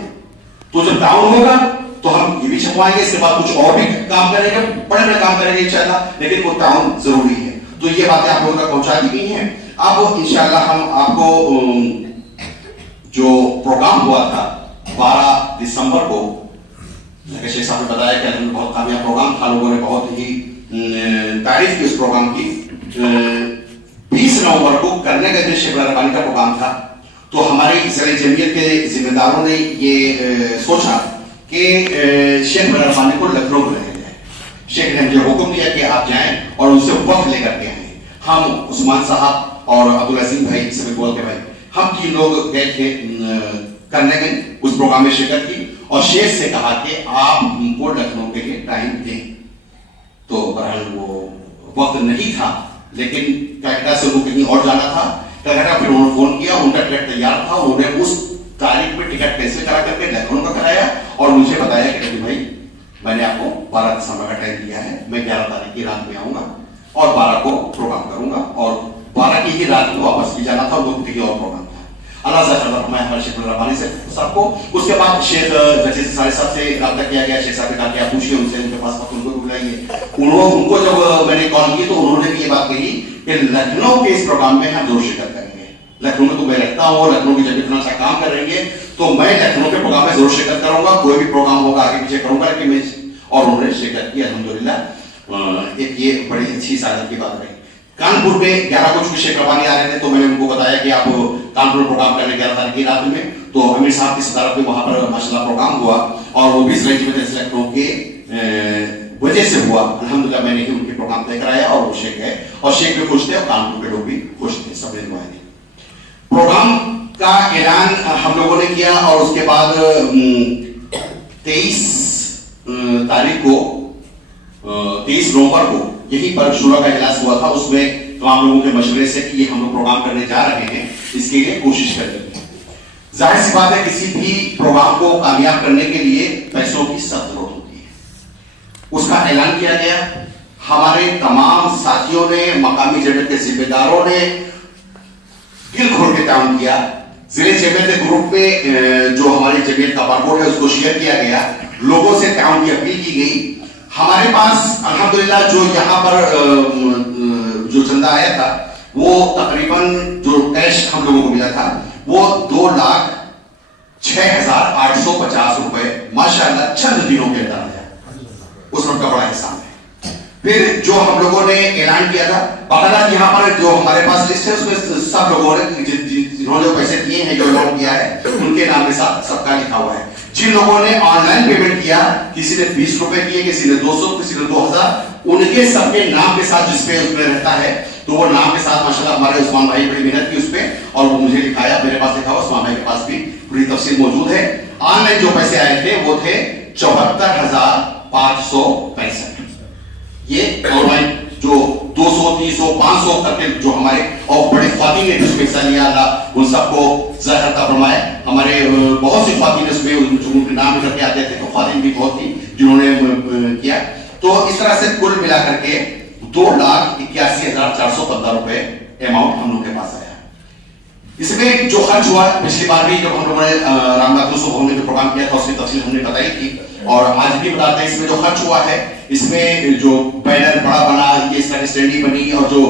تو جب تعاون ہوگا تو ہم یہ بھی چھپوائیں گے, اس کے بعد کچھ اور بھی کام کریں گے, بڑے بڑے کام کریں گے انشاءاللہ. لیکن وہ تعاون ضروری ہے. تو یہ باتیں آپ لوگوں تک پہنچا دی گئی ہیں. اب انشاءاللہ ہم آپ کو جو پروگرام ہوا تھا 12 دسمبر کو, شیخ صاحب نے بتایا کہ بہت کامیاب پروگرام تھا, لوگوں نے بہت ہی تعریف کی اس پروگرام کی. 20 نومبر کو کرنے کا جو شیخ ربانی کا پروگرام تھا تو ہماری ضلع جمعیت کے ذمہ داروں نے یہ سوچا کہ شیخ ربانی کو لکھنؤ میں رہے جائے. شیخ نے مجھے حکم دیا کہ آپ جائیں اور ان سے وقت لے کر کے آئیں. ہم عثمان صاحب اور عبدالعظیم بھائی سے بول کے بھائی ہم 3 لوگ گئے تھے کرنے گئے اس پروگرام میں شرکت کی اور شیخ سے کہا کہ آپ ہم کو لکھنؤ کے لیے ٹائم دیں. تو بہرحال وہ وقت نہیں تھا, لیکن کلکتہ سے وہ کہیں اور جانا تھا. کلکتہ پھر انہوں نے فون کیا, ان کا ٹکٹ تیار تھا, انہوں نے اس تاریخ میں ٹکٹ کیسے کرا کر کے لکھنؤ کا کرایا اور مجھے بتایا کہ بھائی میں نے آپ کو 12 دسمبر کا ٹائم دیا ہے, میں 11 تاریخ کی رات میں آؤں گا اور 12 کو پروگرام کروں گا. اور 12 کی ہی رات کو واپس بھی جانا تھا, وہ کہیں اور پروگرام تھا. اللہ سے ہمارے شیخ ربانی سے صاحب کو اس کے بعد شیخ جیسے سارے صاحب سے رابطہ کیا گیا, شیخ صاحب نے کہا کہ آپ پوچھیے ان سے, ان کے پاس وقت ان کو بلائیے. ان کو جب میں نے کال کی تو انہوں نے بھی یہ بات کہی کہ لکھنؤ کے اس پروگرام میں ہم ضرور شرکت کریں گے. لکھنؤ میں تو میں رہتا ہوں, لکھنؤ کی جب اتنا سا کام کر رہے ہیں تو میں لکھنؤ کے پروگرام میں ضرور شرکت کروں گا, کوئی بھی پروگرام ہوگا آگے پیچھے کروں گا. لیکن میں اور انہوں نے شرکت کی الحمدللہ. ایک یہ بڑی اچھی سعادت کی بات رہی. کانپور میں 11 کو چونکہ شیخ ربانی آ رہے تھے تو میں نے ان کو بتایا کہ آپ کانپور پروگرام کرنے 11 تاریخ کی رات میں, تو امیر صاحب کی صدارت میں وہاں پر ماشاءاللہ پروگرام ہوا اور وہ بھی اس ریجیمنٹ لکھنؤ کے وجہ سے ہوا. الحمدللہ میں نے ان کے پروگرام طے کرایا اور وہ شیخ ہے اور شیخ بھی خوش تھے اور کانپور کے لوگ بھی خوش تھے, سب نے دعائیں دی. پروگرام کا اعلان ہم لوگوں نے کیا اور اس کے بعد 23 تاریخ کو 23 نومبر کو یہیں پر شورا کا اجلاس ہوا تھا. اس میں تمام لوگوں کے مشورے سے کہ یہ ہم لوگ پروگرام کرنے جا رہے ہیں, اس کے لیے کوشش کر رہے ہیں. ظاہر سی بات ہے کسی بھی پروگرام کو کامیاب کرنے کے لیے پیسوں کی سخت ضرورت ہوتی ہے. اس کا اعلان کیا گیا. ہمارے تمام ساتھیوں نے, مقامی جمعیت کے ذمہ داروں نے دل کھول کے تعاون کیا. ضلع جمعیت گروپ میں جو ہماری جمعیت کا بارکوڈ ہے اس کو شیئر کیا گیا, لوگوں سے تعاون کی اپیل کی گئی. ہمارے پاس الحمدللہ جو یہاں پر جو چندہ آیا تھا وہ تقریباً جو کیش ہم لوگوں کو ملا تھا وہ 2,06,850 روپے ماشاءاللہ چند دنوں کے اندر آیا. اس وقت کا بڑا احسان ہے. پھر جو ہم لوگوں نے اعلان کیا تھا باقاعدہ یہاں پر جو ہمارے پاس لسٹ ہے اس میں سب لوگوں نے جنہوں نے پیسے دیے ہیں, جو لوگ کیا ہے ان کے نام کے ساتھ سب کا لکھا ہوا ہے. جن لوگوں نے آن لائن پیمنٹ کیا, کسی نے 20 روپے کیے, کسی نے 200, کسی نے 2000, ان کے سب کے نام کے ساتھ جس پہ اس میں رہتا ہے تو وہ نام کے ساتھ ماشاءاللہ ہمارے عثمان بھائی بڑی محنت کی اس پہ اور وہ مجھے لکھایا, میرے پاس لکھا ہوا, عثمان بھائی کے پاس بھی پوری تفصیل موجود ہے. آن لائن جو پیسے آئے تھے وہ تھے 74,565. یہ آن لائن جو 200, 300, 500 کر کے جو ہمارے اور بڑی خواتین نے جس میں حصہ لیا, اللہ ان سب کو ظاہر عطا فرمائے. ہمارے بہت سی خواتین اس میں ان کے نام کر کے آتے تھے تو خواتین بھی بہت تھی جنہوں نے کیا. تو اس طرح سے کل ملا کر کے 2,81,415 روپے اماؤنٹ ہم لوگ کے پاس آیا. اس میں جو خرچ ہوا پچھلی بار بھی جب ہم لوگوں نے رام ناتھ بھون میں جو پروگرام کیا تھا اس کی تفصیل ہم نے بتائی تھی اور آج بھی بتاتے ہیں. اس میں جو خرچ ہوا ہے اس میں جو بینر بڑا بنا, یہ اس طرح اسٹینڈی بنی اور جو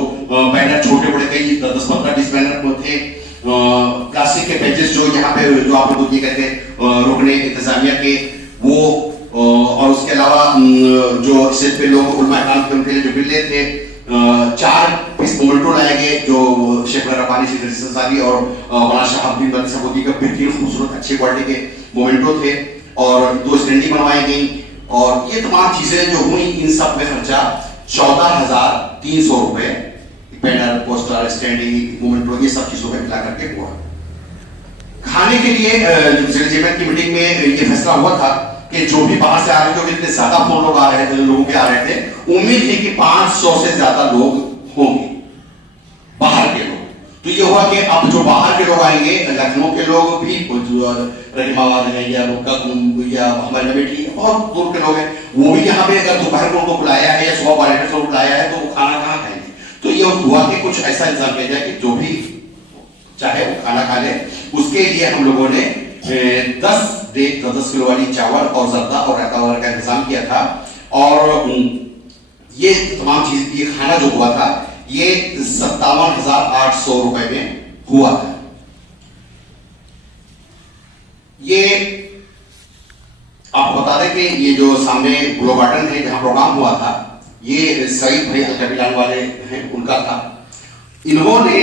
بینر چھوٹے بڑے کئی 10, 15, 20 بینر تھے, پلاسٹک کے پیجز جو یہاں پہ جو آپ لوگ یہ کہتے ہیں رکن انتظامیہ کے وہ, اور اس کے علاوہ جو اسٹیج پہ لوگ علماء کرام کے ان کے لیے جو بلے تھے, 4 پیس مومنٹو لائے گئے جو شیخ ربانی سے ساری اور مولانا شاہ الدین بندی صاحب کا بہترین خوبصورت اچھی کوالٹی کے مومنٹو تھے اور 2 اسٹینڈی بنوائی گئی. اور یہ تمام چیزیں جو ہوئی ان سب میں خرچہ 14,300 روپے, بینر, پوسٹر, اسٹینڈی, مومنٹو, یہ سب چیزوں میں ملا کر کے ہوا. کھانے کے لیے ضلع جمعیت کی میٹنگ میں یہ فیصلہ ہوا تھا کہ جو بھی باہر سے آ رہے تھے, کیونکہ اتنے زیادہ فون لوگ آ رہے تھے, لوگوں کے آ رہے تھے, امید تھی کہ 500 سے زیادہ لوگ ہوں گے باہر کے لوگ. تو یہ ہوا کہ اب جو باہر کے لوگ آئیں گے, لکھنؤ کے لوگ بھی رحیم آباد ہیں یا ہمارے نویٹی بہت دور کے لوگ ہیں, وہ بھی یہاں پہ اگر دوپہر کو ان کو بلایا ہے یا صبح والے کو بلایا ہے تو وہ کھانا کہاں کھائیں گے. تو یہ ہوا کہ کچھ ایسا انتظام کیا جائے کہ جو بھی چاہے وہ کھانا کھا لے. اس کے لیے ہم لوگوں نے 10 کلو والی چاول اور زردہ اور رائتا وغیرہ کا انتظام کیا تھا. اور یہ تمام چیز, یہ کھانا جو ہوا تھا یہ 57,800 روپے میں ہوا تھا. یہ آپ بتا دیں کہ یہ جو سامنے گلو گارڈن ہے جہاں پروگرام ہوا تھا یہ سعید بھائی الکبیلان والے ہیں, ان کا تھا. انہوں نے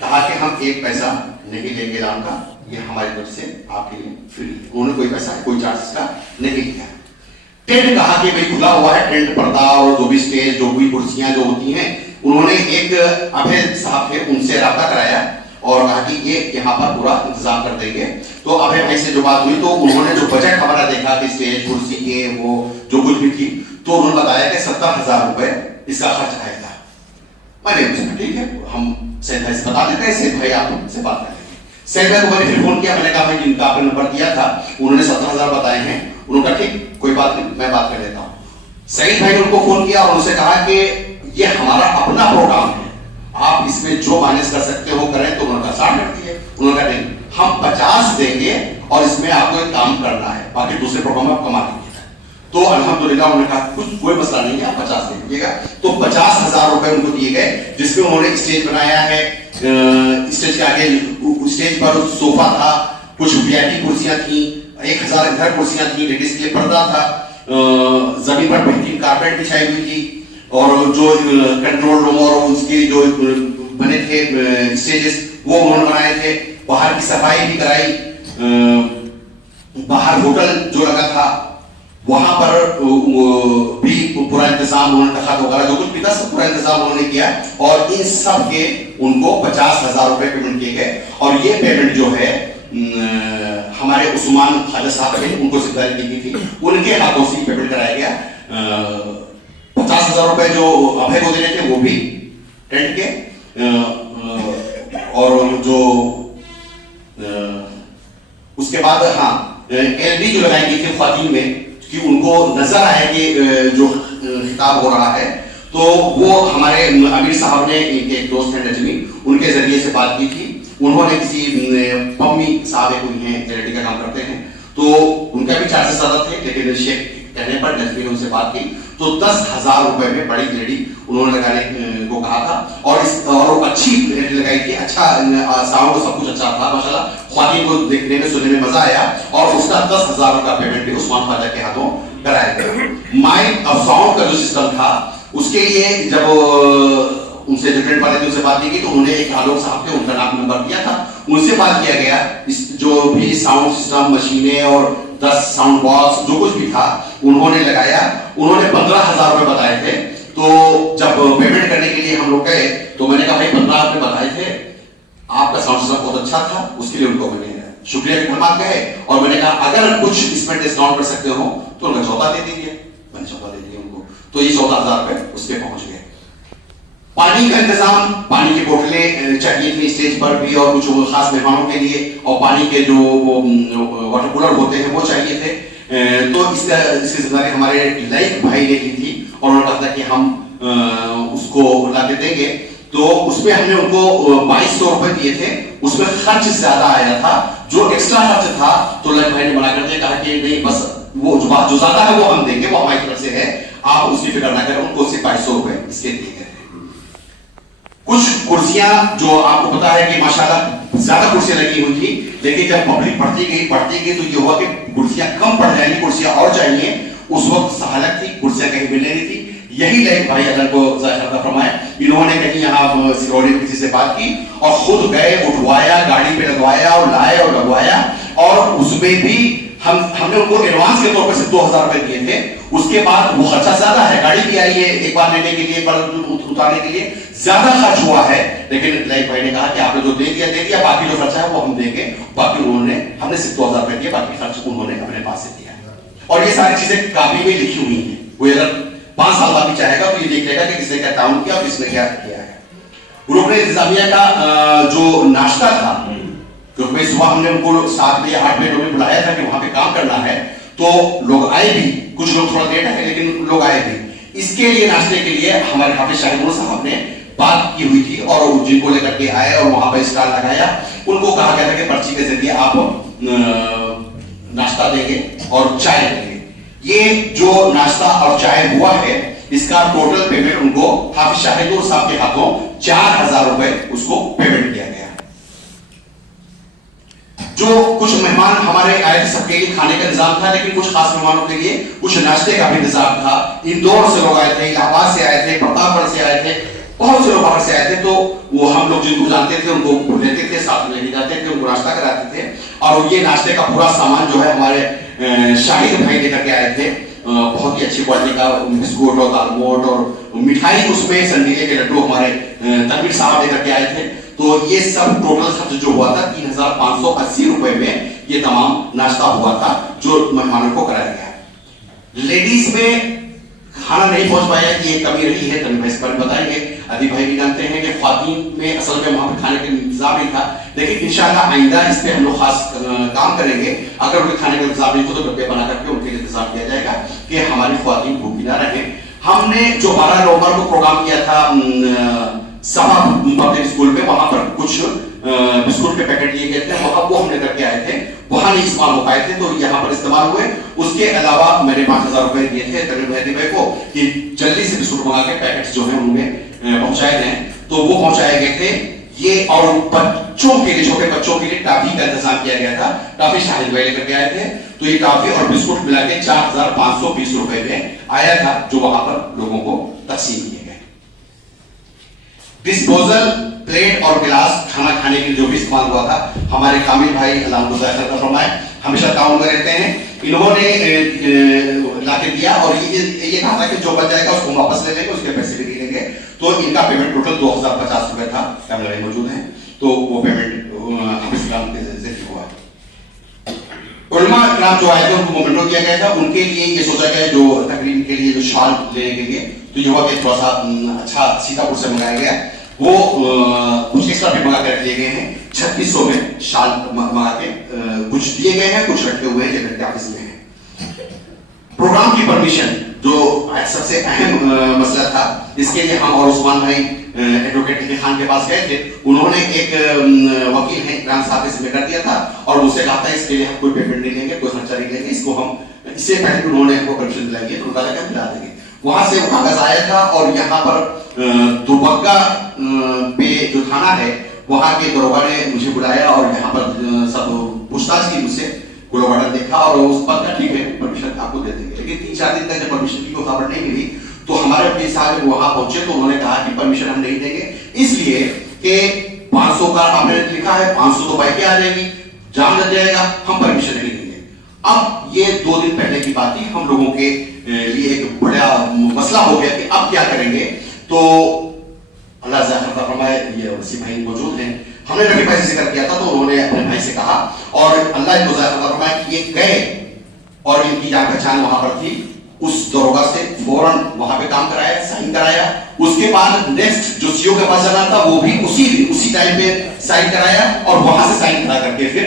کہا کہ ہم 1 پیسہ نہیں لیں گے اعلان کا, یہ ہماری طرف سے آپ کے لیے فری. انہوں نے کوئی پیسہ کوئی چارج اس کا نہیں لیا. ٹینٹ کہا کہ بھائی کھلا ہوا ہے, ٹینٹ پردہ اور جو بھی اسٹیج جو بھی کرسیاں جو ہوتی ہیں, انہوں نے ایک ابھے صاحب تھے ان سے رابطہ کرایا اور کہا کہ یہ یہاں پر پورا انتظام کر دیں گے. تو ابھے بھائی سے جو بات ہوئی تو انہوں نے جو بجٹ ہمارا دیکھا کہ اسٹیج کرسی کے وہ جو کچھ بھی تھی تو انہوں نے بتایا کہ 70,000 روپے اس کا خرچ آئے گا. میں نے پوچھا ٹھیک ہے ہم سید بھائی سے بتا دیتے ہیں, سید بھائی آپ سے بات کر لیں گے. سید بھائی کو میں نے پھر فون کیا, میں نے کہا میں جن کا آپ نے نمبر دیا تھا انہوں نے 70,000 بتائے ہیں. انہوں نے کہا ٹھیک کوئی بات نہیں میں بات کر لیتا ہوں. سعید بھائی نے ان کو فون کیا اور ان سے کہا کہ یہ ہمارا اپنا پروگرام ہے, آپ اس میں جو مائنس کر سکتے ہو کریں. تو انہوں نے کہا 60 کر دیے. انہوں نے کہا نہیں ہم 50 دیں گے, اور اس میں آپ کو ایک کام کرنا ہے, باقی دوسرے پروگرام میں آپ کما لیجیے. تو الحمدللہ انہوں نے کہا کچھ کوئی مسئلہ نہیں ہے, آپ 50 دے دیجیے گا. تو 50,000 روپے ان کو دیے گئے, جس میں انہوں نے اسٹیج بنایا ہے. اسٹیج کے آگے اسٹیج پر صوفہ تھا, کچھ VIP کرسیاں تھیں, 1000 ادھر کرسیاں تھیں, لیڈیز کے لیے پردہ تھا, زمین پر بہترین کارپیٹ بچھائی ہوئی تھی, اور جو کنٹرول روم اور اس کے جو بنے تھے اسٹیجز وہ انہوں نے بنائے تھے. باہر کی صفائی بھی کرائی. باہر ہوٹل جو لگا تھا وہاں پر بھی پورا انتظام انہوں نے, تخت وغیرہ جو کچھ بھی تھا سب پورا انتظام انہوں نے کیا, اور ان سب کے ان کو 50,000 روپے پیمنٹ کیے گئے. اور یہ پیمنٹ جو ہے ہمارے عثمان خواجہ صاحب نے ان کو ذمہ داری دی گئی تھی, ان کے ہاتھوں سے پیمنٹ کرایا گیا. 50,000 روپے جو ابھے کو دینے تھے وہ بھی ٹینٹ کے, اور جو اس کے بعد ہاں LD جو لگائی گئی تھی خواتین میں, کہ ان کو نظر آئے کہ جو خطاب ہو رہا ہے, تو وہ ہمارے امیر صاحب نے, ان کے ایک دوست ہیں نجمی, ان کے ذریعے سے بات کی تھی. انہوں نے کسی پمی صاحب کوئی ہیں چیریٹی کا کام کرتے ہیں, تو ان کا بھی چارجز زیادہ تھے, لیکن شیخ کہنے پر نجمی نے ان سے بات کی تو 10,000 روپے میں بڑی لیڈی انہوں نے لگانے کو کہا تھا. اور اچھی لیڈی لگائی تھی, اچھا ساؤنڈ سب کچھ اچھا تھا ماشاءاللہ, خواتین کو دیکھنے میں سننے میں مزہ آیا, اور اس کا 10,000 کا پیمنٹ بھی عثمان خواجہ کے ہاتھوں کرایا گیا. مائک اور ساؤنڈ کا جو سسٹم تھا اس کے لیے جب ان سے جو ٹرینڈ والے تھے ان سے بات کی گئی, تو انہوں نے ایک آلوک صاحب تھے, ان کا نام نمبر دیا تھا, ان سے بات کیا گیا. جو بھی ساؤنڈ سسٹم مشینیں اور 10 ساؤنڈ باکس جو کچھ بھی تھا انہوں نے لگایا. انہوں نے 15,000 روپے بتائے تھے. تو جب پیمنٹ کرنے کے لیے ہم لوگ گئے تو میں نے کہا بھائی 15 روپے بتائے تھے, آپ کا ساؤنڈ سسٹم بہت اچھا تھا, اس کے لیے ان کو میں نے شکریہ کے کلمات کہے, اور میں نے کہا اگر کچھ اس میں ڈسکاؤنٹ کر سکتے ہو تو ان کا 14 دے دیجیے. میں نے 14 دے دیا ان کو, تو یہ 14,000 روپے اس پہ پہنچ گئے. پانی کا انتظام, پانی کی بوتلیں چاہیے تھی اسٹیج پر بھی, اور کچھ خاص مہمانوں کے لیے, اور پانی کے جو واٹر کولر ہوتے ہیں وہ چاہیے تھے. تو اس کی ذمہ داری ہمارے لائق بھائی نے کی تھی, اور انہوں نے کہا تھا کہ ہم اس کو لا کے دیں گے. تو اس میں ہم نے ان کو 2,200 روپے دیے تھے. اس میں خرچ زیادہ آیا تھا, جو ایکسٹرا خرچ تھا تو لائق بھائی نے منع کر دیا, کہا کہ نہیں بس وہ جو زیادہ ہے وہ ہم دیں گے, وہ ہماری طرف سے ہے, آپ اس کی فکر نہ کریں. ان کو صرف 2,200 روپے اس کے دیے گئے. کچھ کرسیاں جو آپ کو پتا ہے کہ ماشاءاللہ زیادہ کرسیاں لگی ہوئی تھی, لیکن جب پبلک بڑھتی گئی تو یہ ہوا کہ کرسیاں کم پڑ جائیں گی, کرسیاں اور چاہیے. اس وقت سہالت تھی, کرسیاں کہیں مل نہیں تھی. یہی لائق بھائی اللہ کو ذائقہ عطا فرمائے, انہوں نے کہیں یہاں سیکورٹی کسی سے بات کی اور خود گئے, اٹھوایا, گاڑی پہ لگوایا اور لائے اور لگوایا. اور اس میں بھی ہم نے ان کو ایڈوانس کے طور پر صرف 2,000 روپے دیے تھے. اس کے بعد وہ خرچہ زیادہ ہے, گاڑی بھی آئی ہے ایک بار لینے کے لیے, ایک بار اتارنے کے لیے زیادہ خرچ ہوا ہے. لیکن لائق بھائی نے کہا کہ آپ نے جو دے دیا, باقی جو خرچہ ہے وہ ہم دیں گے. باقی ہم نے صرف 2,000 روپے دیے, باقی خرچ انہوں نے اپنے پاس سے دیا. اور یہ ساری چیزیں کاپی میں لکھی ہوئی ہیں, وہ اگر 5 سال بعد بھی چاہے گا تو یہ دیکھ لے گا کہ کس نے کیا تعاون کیا اور کس نے کیا کیا ہے. رکن انتظامیہ کا جو ناشتہ تھا, کیونکہ صبح ہم نے ان کو 7 بجے 8 بجے میں بلایا تھا کہ وہاں پہ کام کرنا ہے, تو لوگ آئے بھی, کچھ لوگ تھوڑا لیٹ آئے لیکن لوگ آئے بھی. اس کے لیے ناشتے کے لیے ہمارے حافظ شاہد صاحب نے بات کی ہوئی تھی, اور جن کو لے کر کے آئے اور وہاں پہ اسٹال لگایا. ان کو کہا گیا تھا کہ پرچی کے ذریعے آپ ناشتہ دیں گے اور چائے دیں گے. یہ جو ناشتہ اور چائے ہوا ہے اس کا ٹوٹل پیمنٹ ان کو حافظ شاہد صاحب کے ہاتھوں 4,000 روپے اس کو پیمنٹ کیا گیا. جو کچھ مہمان ہمارے آئے تھے سب کے لیے کھانے کا انتظام تھا, لیکن کچھ خاص مہمانوں کے لیے کچھ ناشتے کا بھی انتظام تھا. اندور سے لوگ آئے تھے, الہ آباد سے آئے تھے, پرتاپ گڑھ سے آئے تھے, بہت سے لوگ باہر سے آئے تھے. تو وہ ہم لوگ جن کو جانتے تھے ان کو لیتے تھے, ساتھ میں لے جاتے تھے, ان کو ناشتہ کراتے تھے. اور یہ ناشتے کا پورا سامان جو ہے ہمارے شاہد بھائی لے کر کے آئے تھے. بہت ہی اچھی کوالٹی کا بسکٹ اور دال موٹ اور مٹھائی, اس میں سنڈیلے کے لڈو ہمارے تنویر صاحب لے کر کے آئے تھے. تو یہ سب ٹوٹل خرچ جو ہوا تھا 3,580 روپے میں یہ تمام ناشتہ ہوا تھا جو مہمانوں کو کرایا گیا. لیڈیز میں کھانا نہیں پہنچ پایا کہ یہ کمی رہی ہے, تنویر بھائی اس پر بتائیں گے. ادیب بھائی بھی جانتے ہیں کہ خواتین میں اصل میں وہاں پہ کھانے کا انتظام نہیں تھا, لیکن انشاءاللہ آئندہ اس پہ ہم لوگ خاص کام کریں گے. اگر ان کے کھانے کا انتظام نہیں ہو تو ڈبے بنا کر کے ان کے لیے انتظام کیا جائے گا کہ ہماری خواتین بھوکی نہ رہیں. ہم نے جو 12 نومبر کو پروگرام کیا تھا سبا پبلک اسکول میں, وہاں پر کچھ بسکٹ کے پیکٹ لیے گئے تھے, وہ ہم نے کر کے آئے تھے. وہاں وہاں نہیں استعمال ہو پائے تھے تو یہاں پر استعمال ہوئے. اس کے علاوہ میں نے 5,000 روپے دیے تھے تقریب مہدی بھائی کو کہ جلدی سے بسکٹ منگا کے پیکٹس جو ہیں ان میں پہنچائے گئے, تو وہ پہنچائے گئے تھے. یہ اور بچوں کے لیے, چھوٹے بچوں کے لیے ٹافی کا انتظام کیا گیا تھا. ٹافی شاہد بھائی لے کر کے آئے تھے, تو یہ ٹافی اور بسکٹ ملا کے 4,520 روپے میں آیا تھا, جو وہاں پر لوگوں کو تقسیم کیے گئے. ڈسپوزل پلیٹ اور گلاس کھانا کھانے کے لیے جو بھی استعمال ہوا تھا, ہمارے کامل بھائی اللہ کو ذائقہ کا فرمائے ہمیشہ تعاون میں رہتے ہیں, انہوں نے لا کے دیا اور یہ کہا تھا کہ جو بچ جائے گا اس کو واپس لے لیں گے, اس کے پیسے بھی لیں گے. تو ان کا پیمنٹ ٹوٹل 2,050 روپے تھا. کیمرہ میں موجود ہیں, تو وہ پیمنٹ حافظ کرام کے ذریعے ہوا ہے. علماء کرام جو آئے تھے ان کو مومنٹو کیا گیا تھا. ان کے لیے یہ سوچا گیا جو تقریب کے لیے جو شال لینے کے لیے, تو یہ ہوا کہ تھوڑا سا اچھا سیتاپور سے منگایا گیا, وہ کچھ ایکسٹرا بھی منگا کے رکھ لیے گئے ہیں. 3600 میں شال منگا کے کچھ دیے گئے ہیں, کچھ رکھے ہوئے ہیں جنرل آفس میں ہیں. پروگرام کی پرمیشن جو سب سے اہم مسئلہ تھا, اس کے لیے ہم اور عثمان بھائی ایڈوکیٹ علی خان کے پاس گئے تھے. انہوں نے ایک وکیل ہیں اکرام صاحب سے کر دیا تھا اور مجھ سے کہا تھا اس کے لیے ہم کوئی پیمنٹ نہیں لیں گے, کوئی خرچہ نہیں لیں گے, اس کو ہم اس سے پہلے انہوں نے پرمیشن دلائی ہے تو کہا کہ ہم دلا دیں گے. وہاں سے وہ کاغذ آیا تھا اور یہاں پر دوبگہ پہ جو تھانہ ہے وہاں کے دروگا نے مجھے بلایا اور یہاں پر سب پوچھ تاچھ کی مجھ سے. گولو واڈر دیکھا اور اس پر کہا ٹھیک ہے پرمیشن آپ کو دے دیں گے. لیکن 3-4 دن تک جب پرمیشن کی کوئی خبر نہیں ملی تو ہمارے وکیل صاحب وہاں پہنچے تو انہوں نے کہا کہ پرمیشن ہم نہیں دیں گے, اس لیے کہ 500 کا آپ نے لکھا ہے, 500 تو بائک آ جائے گی, جام لگ جائے گا, ہم پرمیشن نہیں دیں گے. اب یہ 2 دن پہلے کی بات تھی, ہم لوگوں کے لیے ایک بڑا مسئلہ ہو گیا کہ اب کیا کریں گے. تو اللہ ذائقہ فرمائے یہ وسیم بھائی موجود ہیں, ہم نے نبی بھائی سے ذکر کیا تھا تو انہوں نے اپنے بھائی سے کہا اور اللہ ان کو ذائقہ فرمائے کہ یہ گئے اور ان کی جان پہچان وہاں پر تھی. اس دروگا سے فوراً وہاں پہ کام کرایا, سائن کرایا. اس کے بعد نیکسٹ جو سی او کے پاس جانا تھا وہ بھی اسی ٹائم پہ سائن کرایا اور وہاں سے سائن کرا کر کے پھر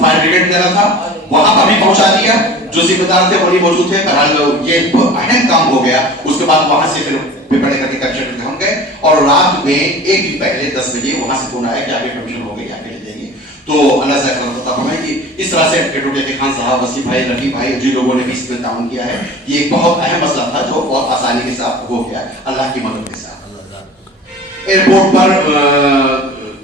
فائر بریگیڈ دینا تھا وہاں پر بھی پہنچا دیا. جو ذمہ دار تھے وہ نہیں موجود تھے. بہرحال یہ اہم کام ہو گیا. اس کے بعد وہاں سے پھر پیپر لے کر کے کمیشن ہم گئے اور رات میں 1 دن پہلے 10 بجے وہاں سے فون آیا کہ آگے پرمیشن ہو گئی, آگے لے جائیے. تو اللہ سے فرمائے کہ اس طرح سے ایڈوکیٹ خان صاحب, وسیم بھائی, رفیع بھائی, جن لوگوں نے بھی اس میں تعاون کیا ہے, یہ ایک بہت اہم مسئلہ تھا جو بہت آسانی کے ساتھ ہو گیا اللہ کی مدد کے ساتھ. ایئرپورٹ پر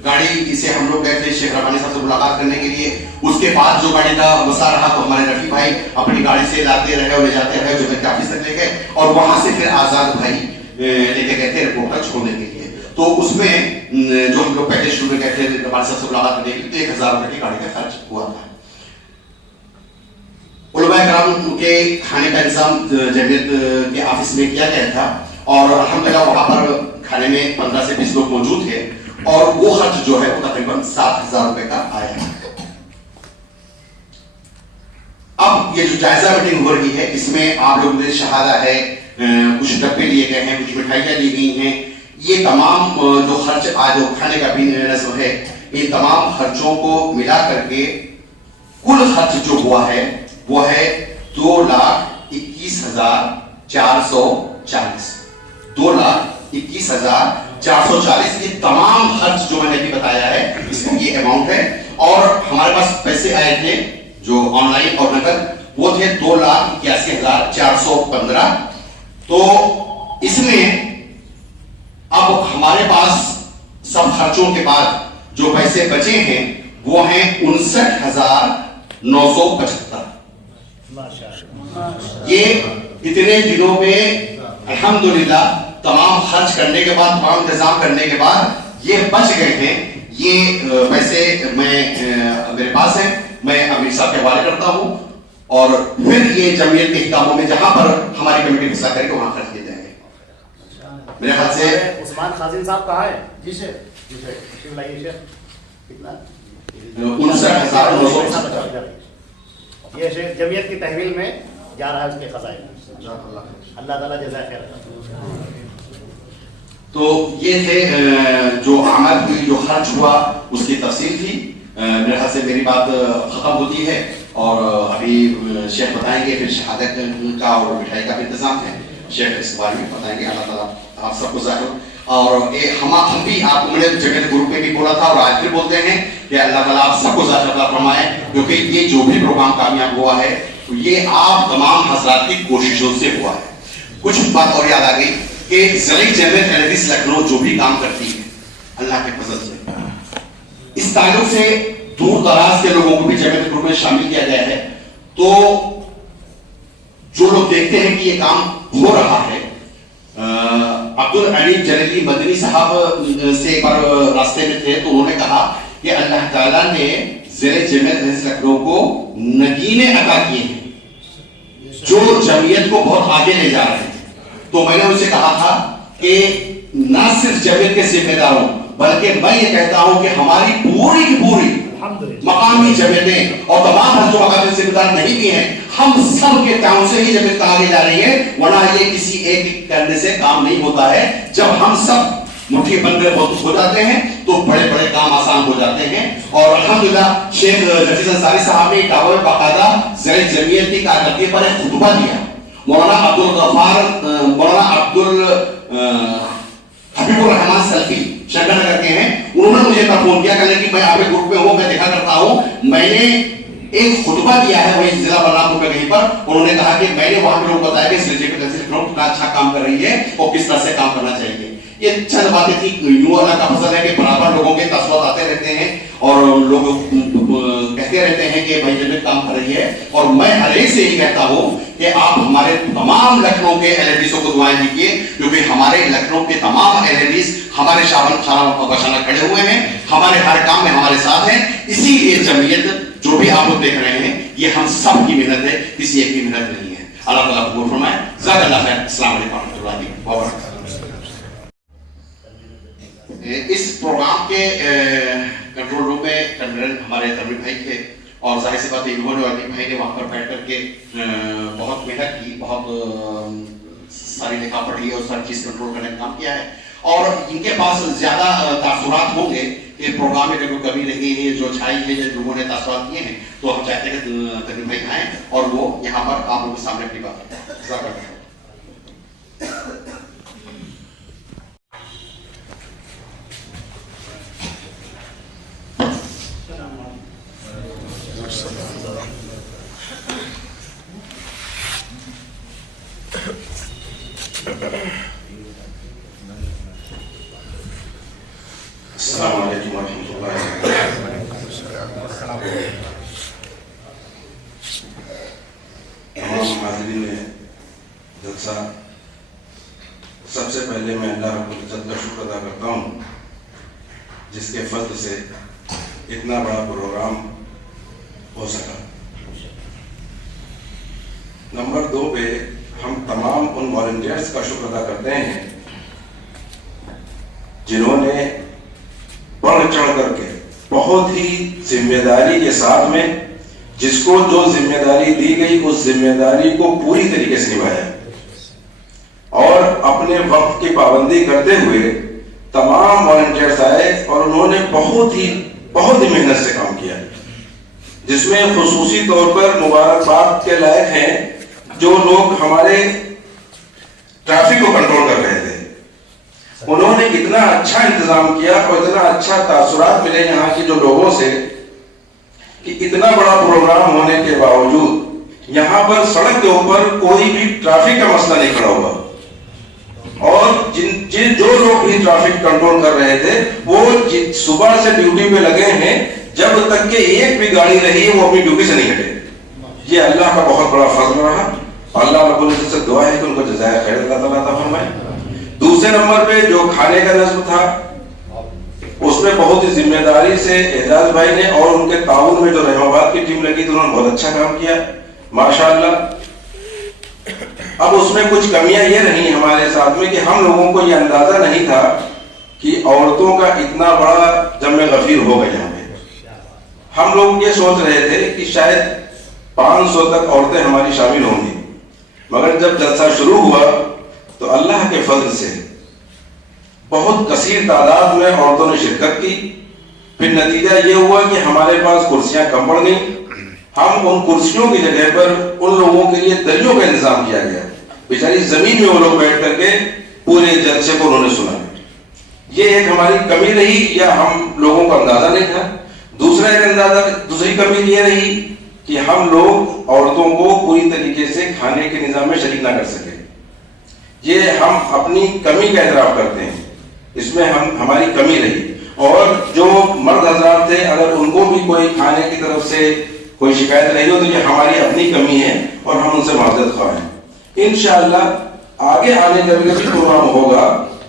گاڑی سے ہم لوگ گئے تھے شیخ ربانی صاحب سے ملاقات کرنے کے لیے. اس کے بعد جو گاڑی کا مسئلہ رہا تو ہمارے رفیع بھائی اپنی گاڑی سے لاتے رہے اور لے جاتے رہے, جو آفس تک لے گئے اور وہاں سے پھر آزاد بھائی لے کے گئے تھے ایئرپورٹ تک چھوڑنے کے لیے. تو اس میں جو ہم لوگ پہلے شروع میں گئے تھے ربانی صاحب سے ملاقات کرنے کے لیے 1,000 روپے کی گاڑی کا خرچ ہوا تھا. علماء کرام کے کھانے کا انتظام جمعیت کے آفس میں کیا گیا تھا اور الحمدللہ وہاں پر کھانے میں 15 سے 20 لوگ موجود تھے اور وہ خرچ جو ہے وہ تقریباً 7,000 روپے کا آیا ہے. اب یہ جو جائزہ میٹنگ ہو رہی ہے اس میں آپ لوگوں نے شہادہ ہے, کچھ ڈبے لیے گئے ہیں, کچھ مٹھائیاں لی گئی ہیں. یہ تمام جو خرچ آج کھانے کا بھی نظم ہے, ان تمام خرچوں کو ملا کر کے کل خرچ جو ہوا ہے وہ ہے 2,21,440. 2,21,440 یہ تمام خرچ جو میں نے بھی بتایا ہے اس میں یہ اماؤنٹ ہے. اور ہمارے پاس پیسے آئے تھے جو آن لائن اور نقد, وہ تھے 2,81,415. تو اس میں اب ہمارے پاس سب خرچوں کے بعد جو پیسے بچے ہیں وہ ہیں 59,975. یہ اتنے دنوں میں الحمدللہ تمام خرچ کرنے کے بعد, تمام انتظام کرنے کے بعد یہ بچ گئے ہیں. یہ پیسے میرے پاس ہیں, میں امیر صاحب کے حوالے کرتا ہوں اور پھر یہ جمعیت کے اقداموں میں جہاں پر ہماری کمیٹی فیصلہ کرے گی وہاں خرچ کیے جائیں گے. میرے خیال سے عثمان خازن صاحب کہاں ہے؟ جی سر, جی سر لائیے سر. کتنا؟ 59,975. یہ جمعیت کی تحویل میں جا رہا ہے اس کے خزائن. اللہ تعالیٰ جزائے خیر. تو یہ تھے جو عمل ہوئی, جو خرچ ہوا اس کی تفصیل تھی. میرے خیال سے میری بات ختم ہوتی ہے اور ابھی شیخ بتائیں گے پھر شہادت کا اور مٹھائی کا بھی انتظام ہے. شیخ اس بارے میں بتائیں گے. اللہ تعالیٰ آپ سب کو ظاہر اور ہم بھی آپ کو میں نے جگہ گروپ میں بھی بولا تھا اور آج بھی بولتے ہیں کہ اللہ تعالیٰ آپ سب کو ذات عطا فرمائے، کیونکہ یہ جو بھی پروگرام کامیاب ہوا ہے یہ آپ تمام حضرات کی کوششوں سے ہوا ہے. کچھ بات اور یاد آ گئی کہ ضلعی جمعیت اہل حدیث لکھنؤ جو بھی کام کرتی ہے اللہ کے فضل سے، اس تعلق سے دور دراز کے لوگوں کو بھی جمعیت گروپ میں شامل کیا گیا ہے. تو جو لوگ دیکھتے ہیں کہ یہ کام ہو رہا ہے، عبدالعلی جلیلی مدنی صاحب سے ایک بار راستے میں تھے تو انہوں نے کہا کہ اللہ تعالیٰ نے ضلع جمعیت اہل حدیث لکھنؤ کو نگینے عطا کیے ہیں جو جمعیت کو بہت آگے لے جا رہے ہیں. تو میں نے ان سے کہا تھا کہ نہ صرف جمعیت کے ذمہ دار ہوں بلکہ میں یہ کہتا ہوں کہ ہماری پوری کی پوری مقامی جمعیتیں اور تمام جو مقامی ذمہ دار نہیں بھی ہیں، ہم سب کے تعاون سے ہی جمعیت آگے جا رہی ہے، ورنہ یہ کسی ایک کرنے سے کام نہیں ہوتا ہے. جب ہم سب مٹھی بند کر ہو جاتے ہیں تو بڑے بڑے کام آسان ہو جاتے ہیں. اور الحمدللہ شیخ جفیظ انصاری صاحب نے ڈاور باقاعدہ ضلع جمعیت کی کارکردگی پر ایک خطبہ دیا. مولانا حبیب الرحمان سلفی شنکر نگر کے ہیں، انہوں نے مجھے فون کیا کہ میں آپ کے گروپ میں ہوں، میں دیکھا کرتا ہوں. میں نے ایک خطبہ دیا ہے وہی ضلع بلرام پور میں کہیں پر، انہوں نے کہا کہ میں نے وہاں پہ لوگوں کو بتایا کہ کتنا اچھا کام کر رہی ہے اور کس طرح سے کام کرنا چاہیے. یہ چند باتیں تھی. یوں اللہ کا فضل ہے کہ برابر لوگوں کے تاثرات آتے رہتے ہیں اور لوگ کہتے رہتے ہیں کہ بھائی جمعیت کام کر رہی ہے. اور میں ہر ایک سے یہی کہتا ہوں کہ آپ ہمارے تمام لکھنؤ کے اہل حدیثوں کو دعائیں دیجیے، کیونکہ ہمارے لکھنؤ کے تمام اہل حدیث ہمارے شانہ بشانہ کھڑے ہوئے ہیں، ہمارے ہر کام میں ہمارے ساتھ ہیں. اسی لیے جمعیت جو بھی آپ لوگ دیکھ رہے ہیں یہ ہم سب کی محنت ہے، کسی ایک کی محنت نہیں ہے. اللہ تعالیٰ قبول فرمائے. جزاک اللہ خیر. السلام علیکم و رحمۃ اللہ وبرکاتہ. اس پروگرام کے کنٹرول روم میں کنوینر ہمارے تنویر بھائی تھے اور ظاہر سی بات ہے انہوں نے اور بھائی نے وہاں پر بیٹھ کر کے بہت محنت کی، بہت ساری لکھا پڑھی اور ساری چیز کنٹرول کرنے کا کام کیا ہے. اور ان کے پاس زیادہ تاثرات ہوں گے کہ پروگرام میں اگر کوئی کمی رہی ہے جو چھائی ہے جو لوگوں نے تاثرات کیے ہیں، تو ہم چاہتے ہیں کہ تنویر بھائی آئیں اور وہ یہاں پر آپ لوگوں کے سامنے اپنی بات کریں. السلام علیکم ورحمۃ اللہ وبرکاتہ. تمام حاضرین جلسہ، سب سے پہلے میں اللہ رب العزت کا شکر ادا کرتا ہوں جس کے فضل سے اتنا بڑا پروگرام ہو سکا. نمبر 2 پہ ہم تمام ان والنٹیئرز کا شکر ادا کرتے ہیں جنہوں نے بڑھ چڑھ کر کے بہت ہی ذمہ داری کے ساتھ میں جس کو جو ذمہ داری دی گئی اس ذمہ داری کو پوری طریقے سے نبھایا اور اپنے وقت کی پابندی کرتے ہوئے تمام والنٹیئرز آئے اور انہوں نے بہت ہی محنت سے کام کیا، جس میں خصوصی طور پر مبارکباد کے لائق ہیں جو لوگ ہمارے ٹریفک کو کنٹرول کر رہے تھے. انہوں نے اتنا اچھا انتظام کیا اور اتنا اچھا تاثرات ملے یہاں کی جو لوگوں سے کہ اتنا بڑا پروگرام ہونے کے باوجود یہاں پر سڑک کے اوپر کوئی بھی ٹریفک کا مسئلہ نہیں کھڑا ہوا. اور جو لوگ بھی ٹریفک کنٹرول کر رہے تھے وہ صبح سے ڈیوٹی پہ لگے ہیں، جب تک کہ ایک بھی گاڑی رہی ہے وہ اپنی ڈیوٹی سے نہیں ہٹے. یہ اللہ کا بہت بڑا فضل رہا. اللہ رب العزت سے دعا ہے کہ ان کو جزائے خیر اللہ تعالیٰ عطا فرمائے. دوسرے نمبر پہ جو کھانے کا نظم تھا اس میں بہت ہی ذمہ داری سے اعجاز بھائی نے اور ان کے تعاون میں جو رحم آباد کی ٹیم لگی تھی انہوں نے بہت اچھا کام کیا ماشاءاللہ. اب اس میں کچھ کمیاں یہ رہی ہمارے ساتھ میں کہ ہم لوگوں کو یہ اندازہ نہیں تھا کہ عورتوں کا اتنا بڑا جمع غفیر ہوگا یہاں پہ. ہم لوگ یہ سوچ رہے تھے کہ شاید 500 تک عورتیں ہماری شامل ہوں گی، مگر جب جلسہ شروع ہوا تو اللہ کے فضل سے بہت کثیر تعداد میں عورتوں نے شرکت کی. پھر نتیجہ یہ ہوا کہ ہمارے پاس کرسیاں کم پڑ گئیں. ہم ان کرسیوں کی جگہ پر ان لوگوں کے لیے دریوں کا انتظام کیا گیا. بیچاری زمین میں وہ لوگ بیٹھ کر کے پورے جلسے کو انہوں نے سنا. یہ ایک ہماری کمی رہی یا ہم لوگوں کو اندازہ نہیں تھا. دوسری کمی یہ رہی کہ ہم لوگ عورتوں کو پوری طریقے سے کھانے کے نظام میں شریک نہ کر سکے. یہ ہم اپنی کمی کا اعتراف کرتے ہیں, اس میں ہماری کمی رہی. اور جو مرد حضرات تھے اگر ان کو بھی کوئی کھانے کی طرف سے کوئی شکایت رہی ہو تو یہ ہماری اپنی کمی ہے اور ہم ان سے معذرت خواہ ہیں. انشاءاللہ آگے آنے کا بھی پروگرام ہوگا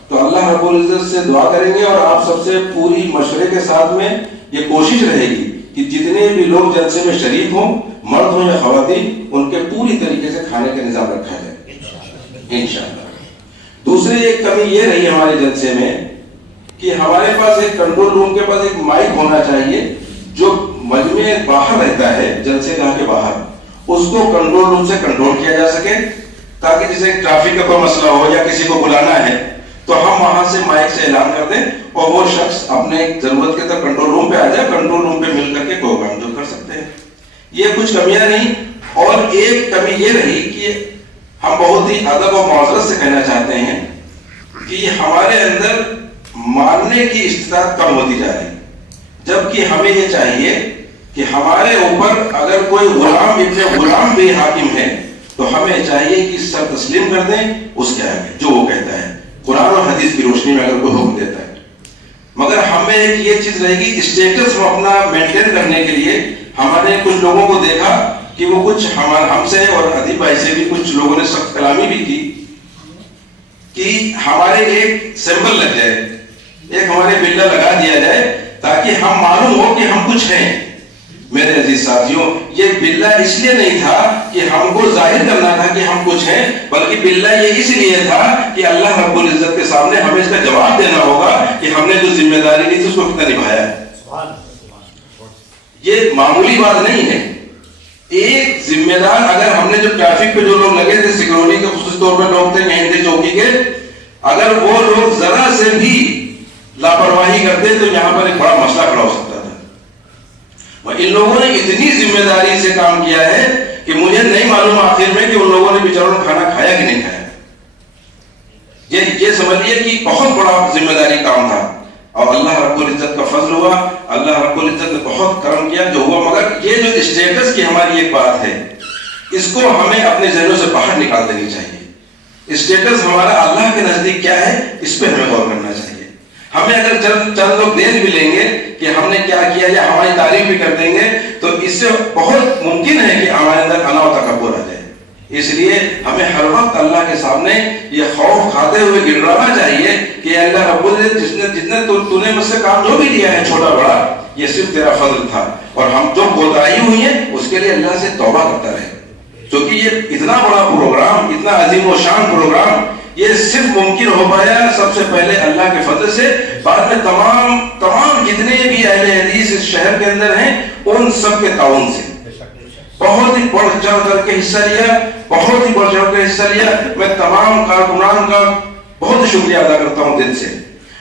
تو اللہ رب العزت سے دعا کریں گے اور آپ سب سے پوری مشورے کے ساتھ میں یہ کوشش رہے گی کہ جتنے بھی لوگ جلسے میں شریک ہوں, مرد ہوں یا خواتین, ان کے پوری طریقے سے کھانے کا نظام رکھا جائے انشاءاللہ. دوسری ایک کمی یہ رہی ہمارے جلسے میں کہ ہمارے پاس ایک کنٹرول روم کے پاس ایک مائک ہونا چاہیے جو مجمع باہر رہتا ہے, جلسے گاہ کے باہر, اس کو کنٹرول روم سے کنٹرول کیا جا سکے تاکہ جیسے ٹریفک کا کوئی مسئلہ ہو یا کسی کو بلانا ہے تو ہم وہاں سے مائک سے اعلان کر دیں اور وہ شخص اپنے ضرورت کے تک کنٹرول روم پہ آ جائے, کنٹرول روم پہ مل کر کے کوئی کام جو کر سکتے ہیں. یہ کچھ کمیاں نہیں. اور ایک کمی یہ رہی کہ ہم بہت ہی ادب و معذرت سے کہنا چاہتے ہیں کہ ہمارے اندر ماننے کی استطاعت کم ہوتی جا رہی, جبکہ ہمیں یہ چاہیے کہ ہمارے اوپر اگر کوئی غلام ابن غلام بھی حاکم ہے تو ہمیں چاہیے کہ سر تسلیم کر دیں اس کے آگے جو وہ کہتا ہے, قرآن اور حدیث کی روشنی میں اگر کوئی حکم دیتا ہے. مگر ہمیں ایک یہ چیز رہے گی, اسٹیٹس کو اپنا مینٹین کرنے کے لیے ہمارے کچھ لوگوں کو دیکھا کہ وہ کچھ ہم سے اور ادیب بھائی سے بھی کچھ لوگوں نے سخت کلامی بھی کی کہ ہمارے ایک سمبل لگ جائے, ایک ہمارے بلڈا لگا دیا جائے تاکہ ہم معلوم ہو کہ ہم کچھ ہیں. میرے عزیز ساتھیوں, یہ بلّا اس لیے نہیں تھا کہ ہم کو ظاہر کرنا تھا کہ ہم کچھ ہیں, بلکہ بلّا یہ اس لیے تھا کہ اللہ رب العزت کے سامنے ہمیں اس کا جواب دینا ہوگا کہ ہم نے جو ذمہ داری لی تھی اس کو کتنا نبھایا ہے. یہ معمولی بات نہیں ہے. ایک ذمہ دار, اگر ہم نے جو ٹریفک پہ جو لوگ لگے تھے سیکورٹی کے خصوصی طور پر لوگ تھے یہیں تھے چوکی کے, اگر وہ لوگ ذرا سے بھی لاپرواہی کرتے تو یہاں پر ایک بڑا مسئلہ کھڑا ہو سکتا تھا. ان لوگوں نے اتنی ذمہ داری سے کام کیا ہے کہ مجھے نہیں معلوم آخر میں کہ ان لوگوں نے بیچاروں نے کھانا کھایا کہ نہیں کھایا. یہ سمجھیے کہ بہت بڑا ذمہ داری کام تھا اور اللہ رب العزت کا فضل ہوا, اللہ رب العزت نے بہت کرم کیا جو ہوا. مگر یہ جو اسٹیٹس کی ہماری ایک بات ہے اس کو ہمیں اپنے ذہنوں سے باہر نکال دینی چاہیے. اسٹیٹس ہمارا اللہ کے نزدیک کیا ہے اس پہ ہمیں غور کرنا چاہیے. ہمیں اگر چند لوگ دیکھ بھی لیں گے کہ ہم نے کیا کیا یا ہماری تعریف بھی کر دیں گے تو اس سے بہت ممکن ہے کہ ہمارے اندر انا و تکبر آ جائے. اس لیے ہمیں ہر وقت اللہ کے سامنے یہ خوف کھاتے ہوئے گڑگڑانا چاہیے کہ اللہ رب العزت جتنے تو نے مجھ سے کام جو بھی دیا ہے چھوٹا بڑا یہ صرف تیرا فضل تھا, اور ہم جو کوتاہی ہوئی ہیں اس کے لیے اللہ سے توبہ کرتا رہے. کیونکہ یہ اتنا بڑا پروگرام, اتنا عظیم و شان پروگرام, یہ صرف ممکن ہو پایا سب سے پہلے اللہ کے فضل سے, بعد میں تمام جتنے بھی اہل حدیث اس شہر کے اندر ہیں ان سب کے تعاون سے. بہت ہی بڑھ چڑھ کر کے حصہ لیا, بہت ہی بڑھ چڑھ کر حصہ لیا. میں تمام کارکنان کا بہت شکریہ ادا کرتا ہوں دل سے.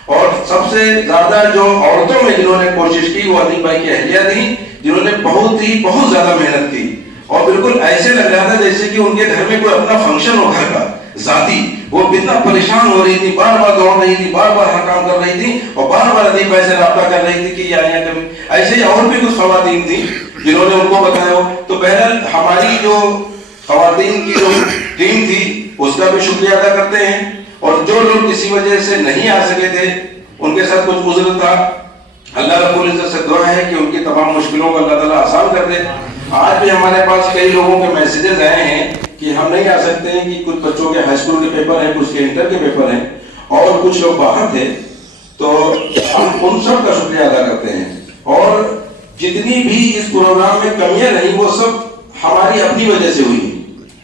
اور سب سے زیادہ جو عورتوں میں جنہوں نے کوشش کی وہ ادیب بھائی کی اہلیہ تھیں جنہوں نے بہت زیادہ محنت کی, اور بالکل ایسے لگ رہا تھا جیسے کہ ان کے گھر میں کوئی اپنا فنکشن ہو گھر کا ذاتی. وہ اتنا پریشان ہو رہی تھی, بار بار دوڑ رہی تھی, بار بار ہر کام کر رہی تھی, اور بار بار ادیب بھائی سے رابطہ کر رہی تھی کہ یہاں کبھی. ایسے ہی اور بھی کچھ خواتین تھیں جنہوں نے ان کو بتایا ہو. تو بہرحال ہماری جو خواتین کی جو ٹیم تھی اس کا بھی شکریہ ادا کرتے ہیں, اور جو لوگ کسی وجہ سے نہیں آ سکے تھے ان کے ساتھ کچھ عذر تھا, اللہ رب العزت سے دعا ہے کہ ان کی تمام مشکلوں کو اللہ تعالیٰ آسان کر دے. آج بھی ہمارے پاس کئی لوگوں کے میسیجز آئے ہیں کہ ہم نہیں آ سکتے ہیں, کہ کچھ بچوں کے ہائی اسکول کے پیپر ہیں, کچھ کے انٹر کے پیپر ہیں, اور کچھ لوگ باہر تھے. تو ہم ان سب کا شکریہ ادا کرتے ہیں, اور جتنی بھی اس پروگرام میں کمیاں رہی وہ سب ہماری اپنی وجہ سے ہوئی.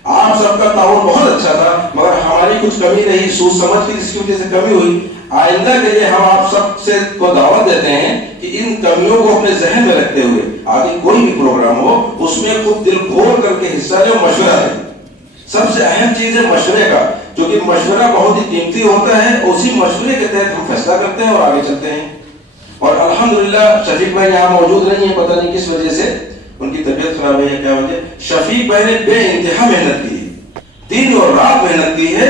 آپ سب کا تعاون بہت اچھا تھا, مگر ہماری کچھ کمی رہی, سوچ سمجھ کی جس کی وجہ سے کمی ہوئی. آئندہ کے لیے ہم آپ سب سے کو دعوت دیتے ہیں کہ ان کمیوں کو اپنے ذہن میں رکھتے ہوئے آگے کوئی بھی پروگرام ہو اس میں خود دل کھول کر کے حصہ لے, مشورہ دیں. سب سے اہم چیز ہے مشورے کا, کیونکہ مشورہ بہت ہی قیمتی ہوتا ہے. اسی مشورے کے تحت ہم فیصلہ کرتے ہیں اور آگے چلتے ہیں. اور الحمدللہ شفیق بھائی یہاں موجود نہیں ہیں, پتہ نہیں کس وجہ سے, ان کی طبیعت خراب ہے یا کیا وجہ. شفیق بھائی نے بے انتہا محنت کی ہے, دن اور رات محنت کی ہے,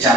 4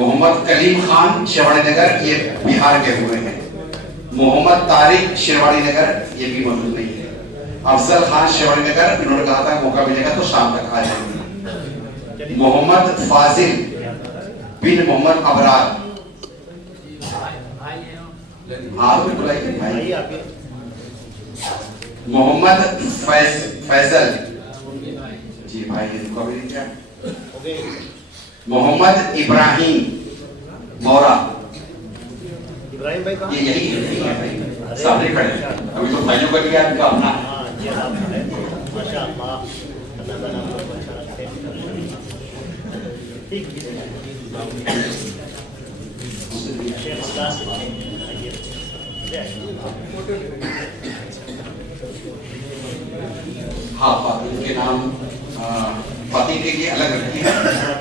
محمد کلیم خان شیروانی نگر یہ بہار کے ہوئے ہیں. محمد طارق شیروانی نگر یہ بھی موجود نہیں ہے. افضل خان شیروانی نگر انہوں نے کہا تھا موقع ملے گا تو شام تک آ جائیں گے. محمد فاضل بن محمد ابرار بھائی آپ محمد فیصل جی بھائی ان کو بھی کیا محمد ابراہیم مورا ابراہیم بھائی کہاں؟ یہ یہی ہے سامنے کھڑے ہیں. ابھی تو بھائیوں کا لیا ان کا اپنا ہاں یہ آپ ہے ماشاء اللہ اللہ تعالیٰ آپ کو اچھا رکھے. ٹھیک شیخ استاذ ہاں ان کے نام فاتح کے لیے الگ رکھے ہیں.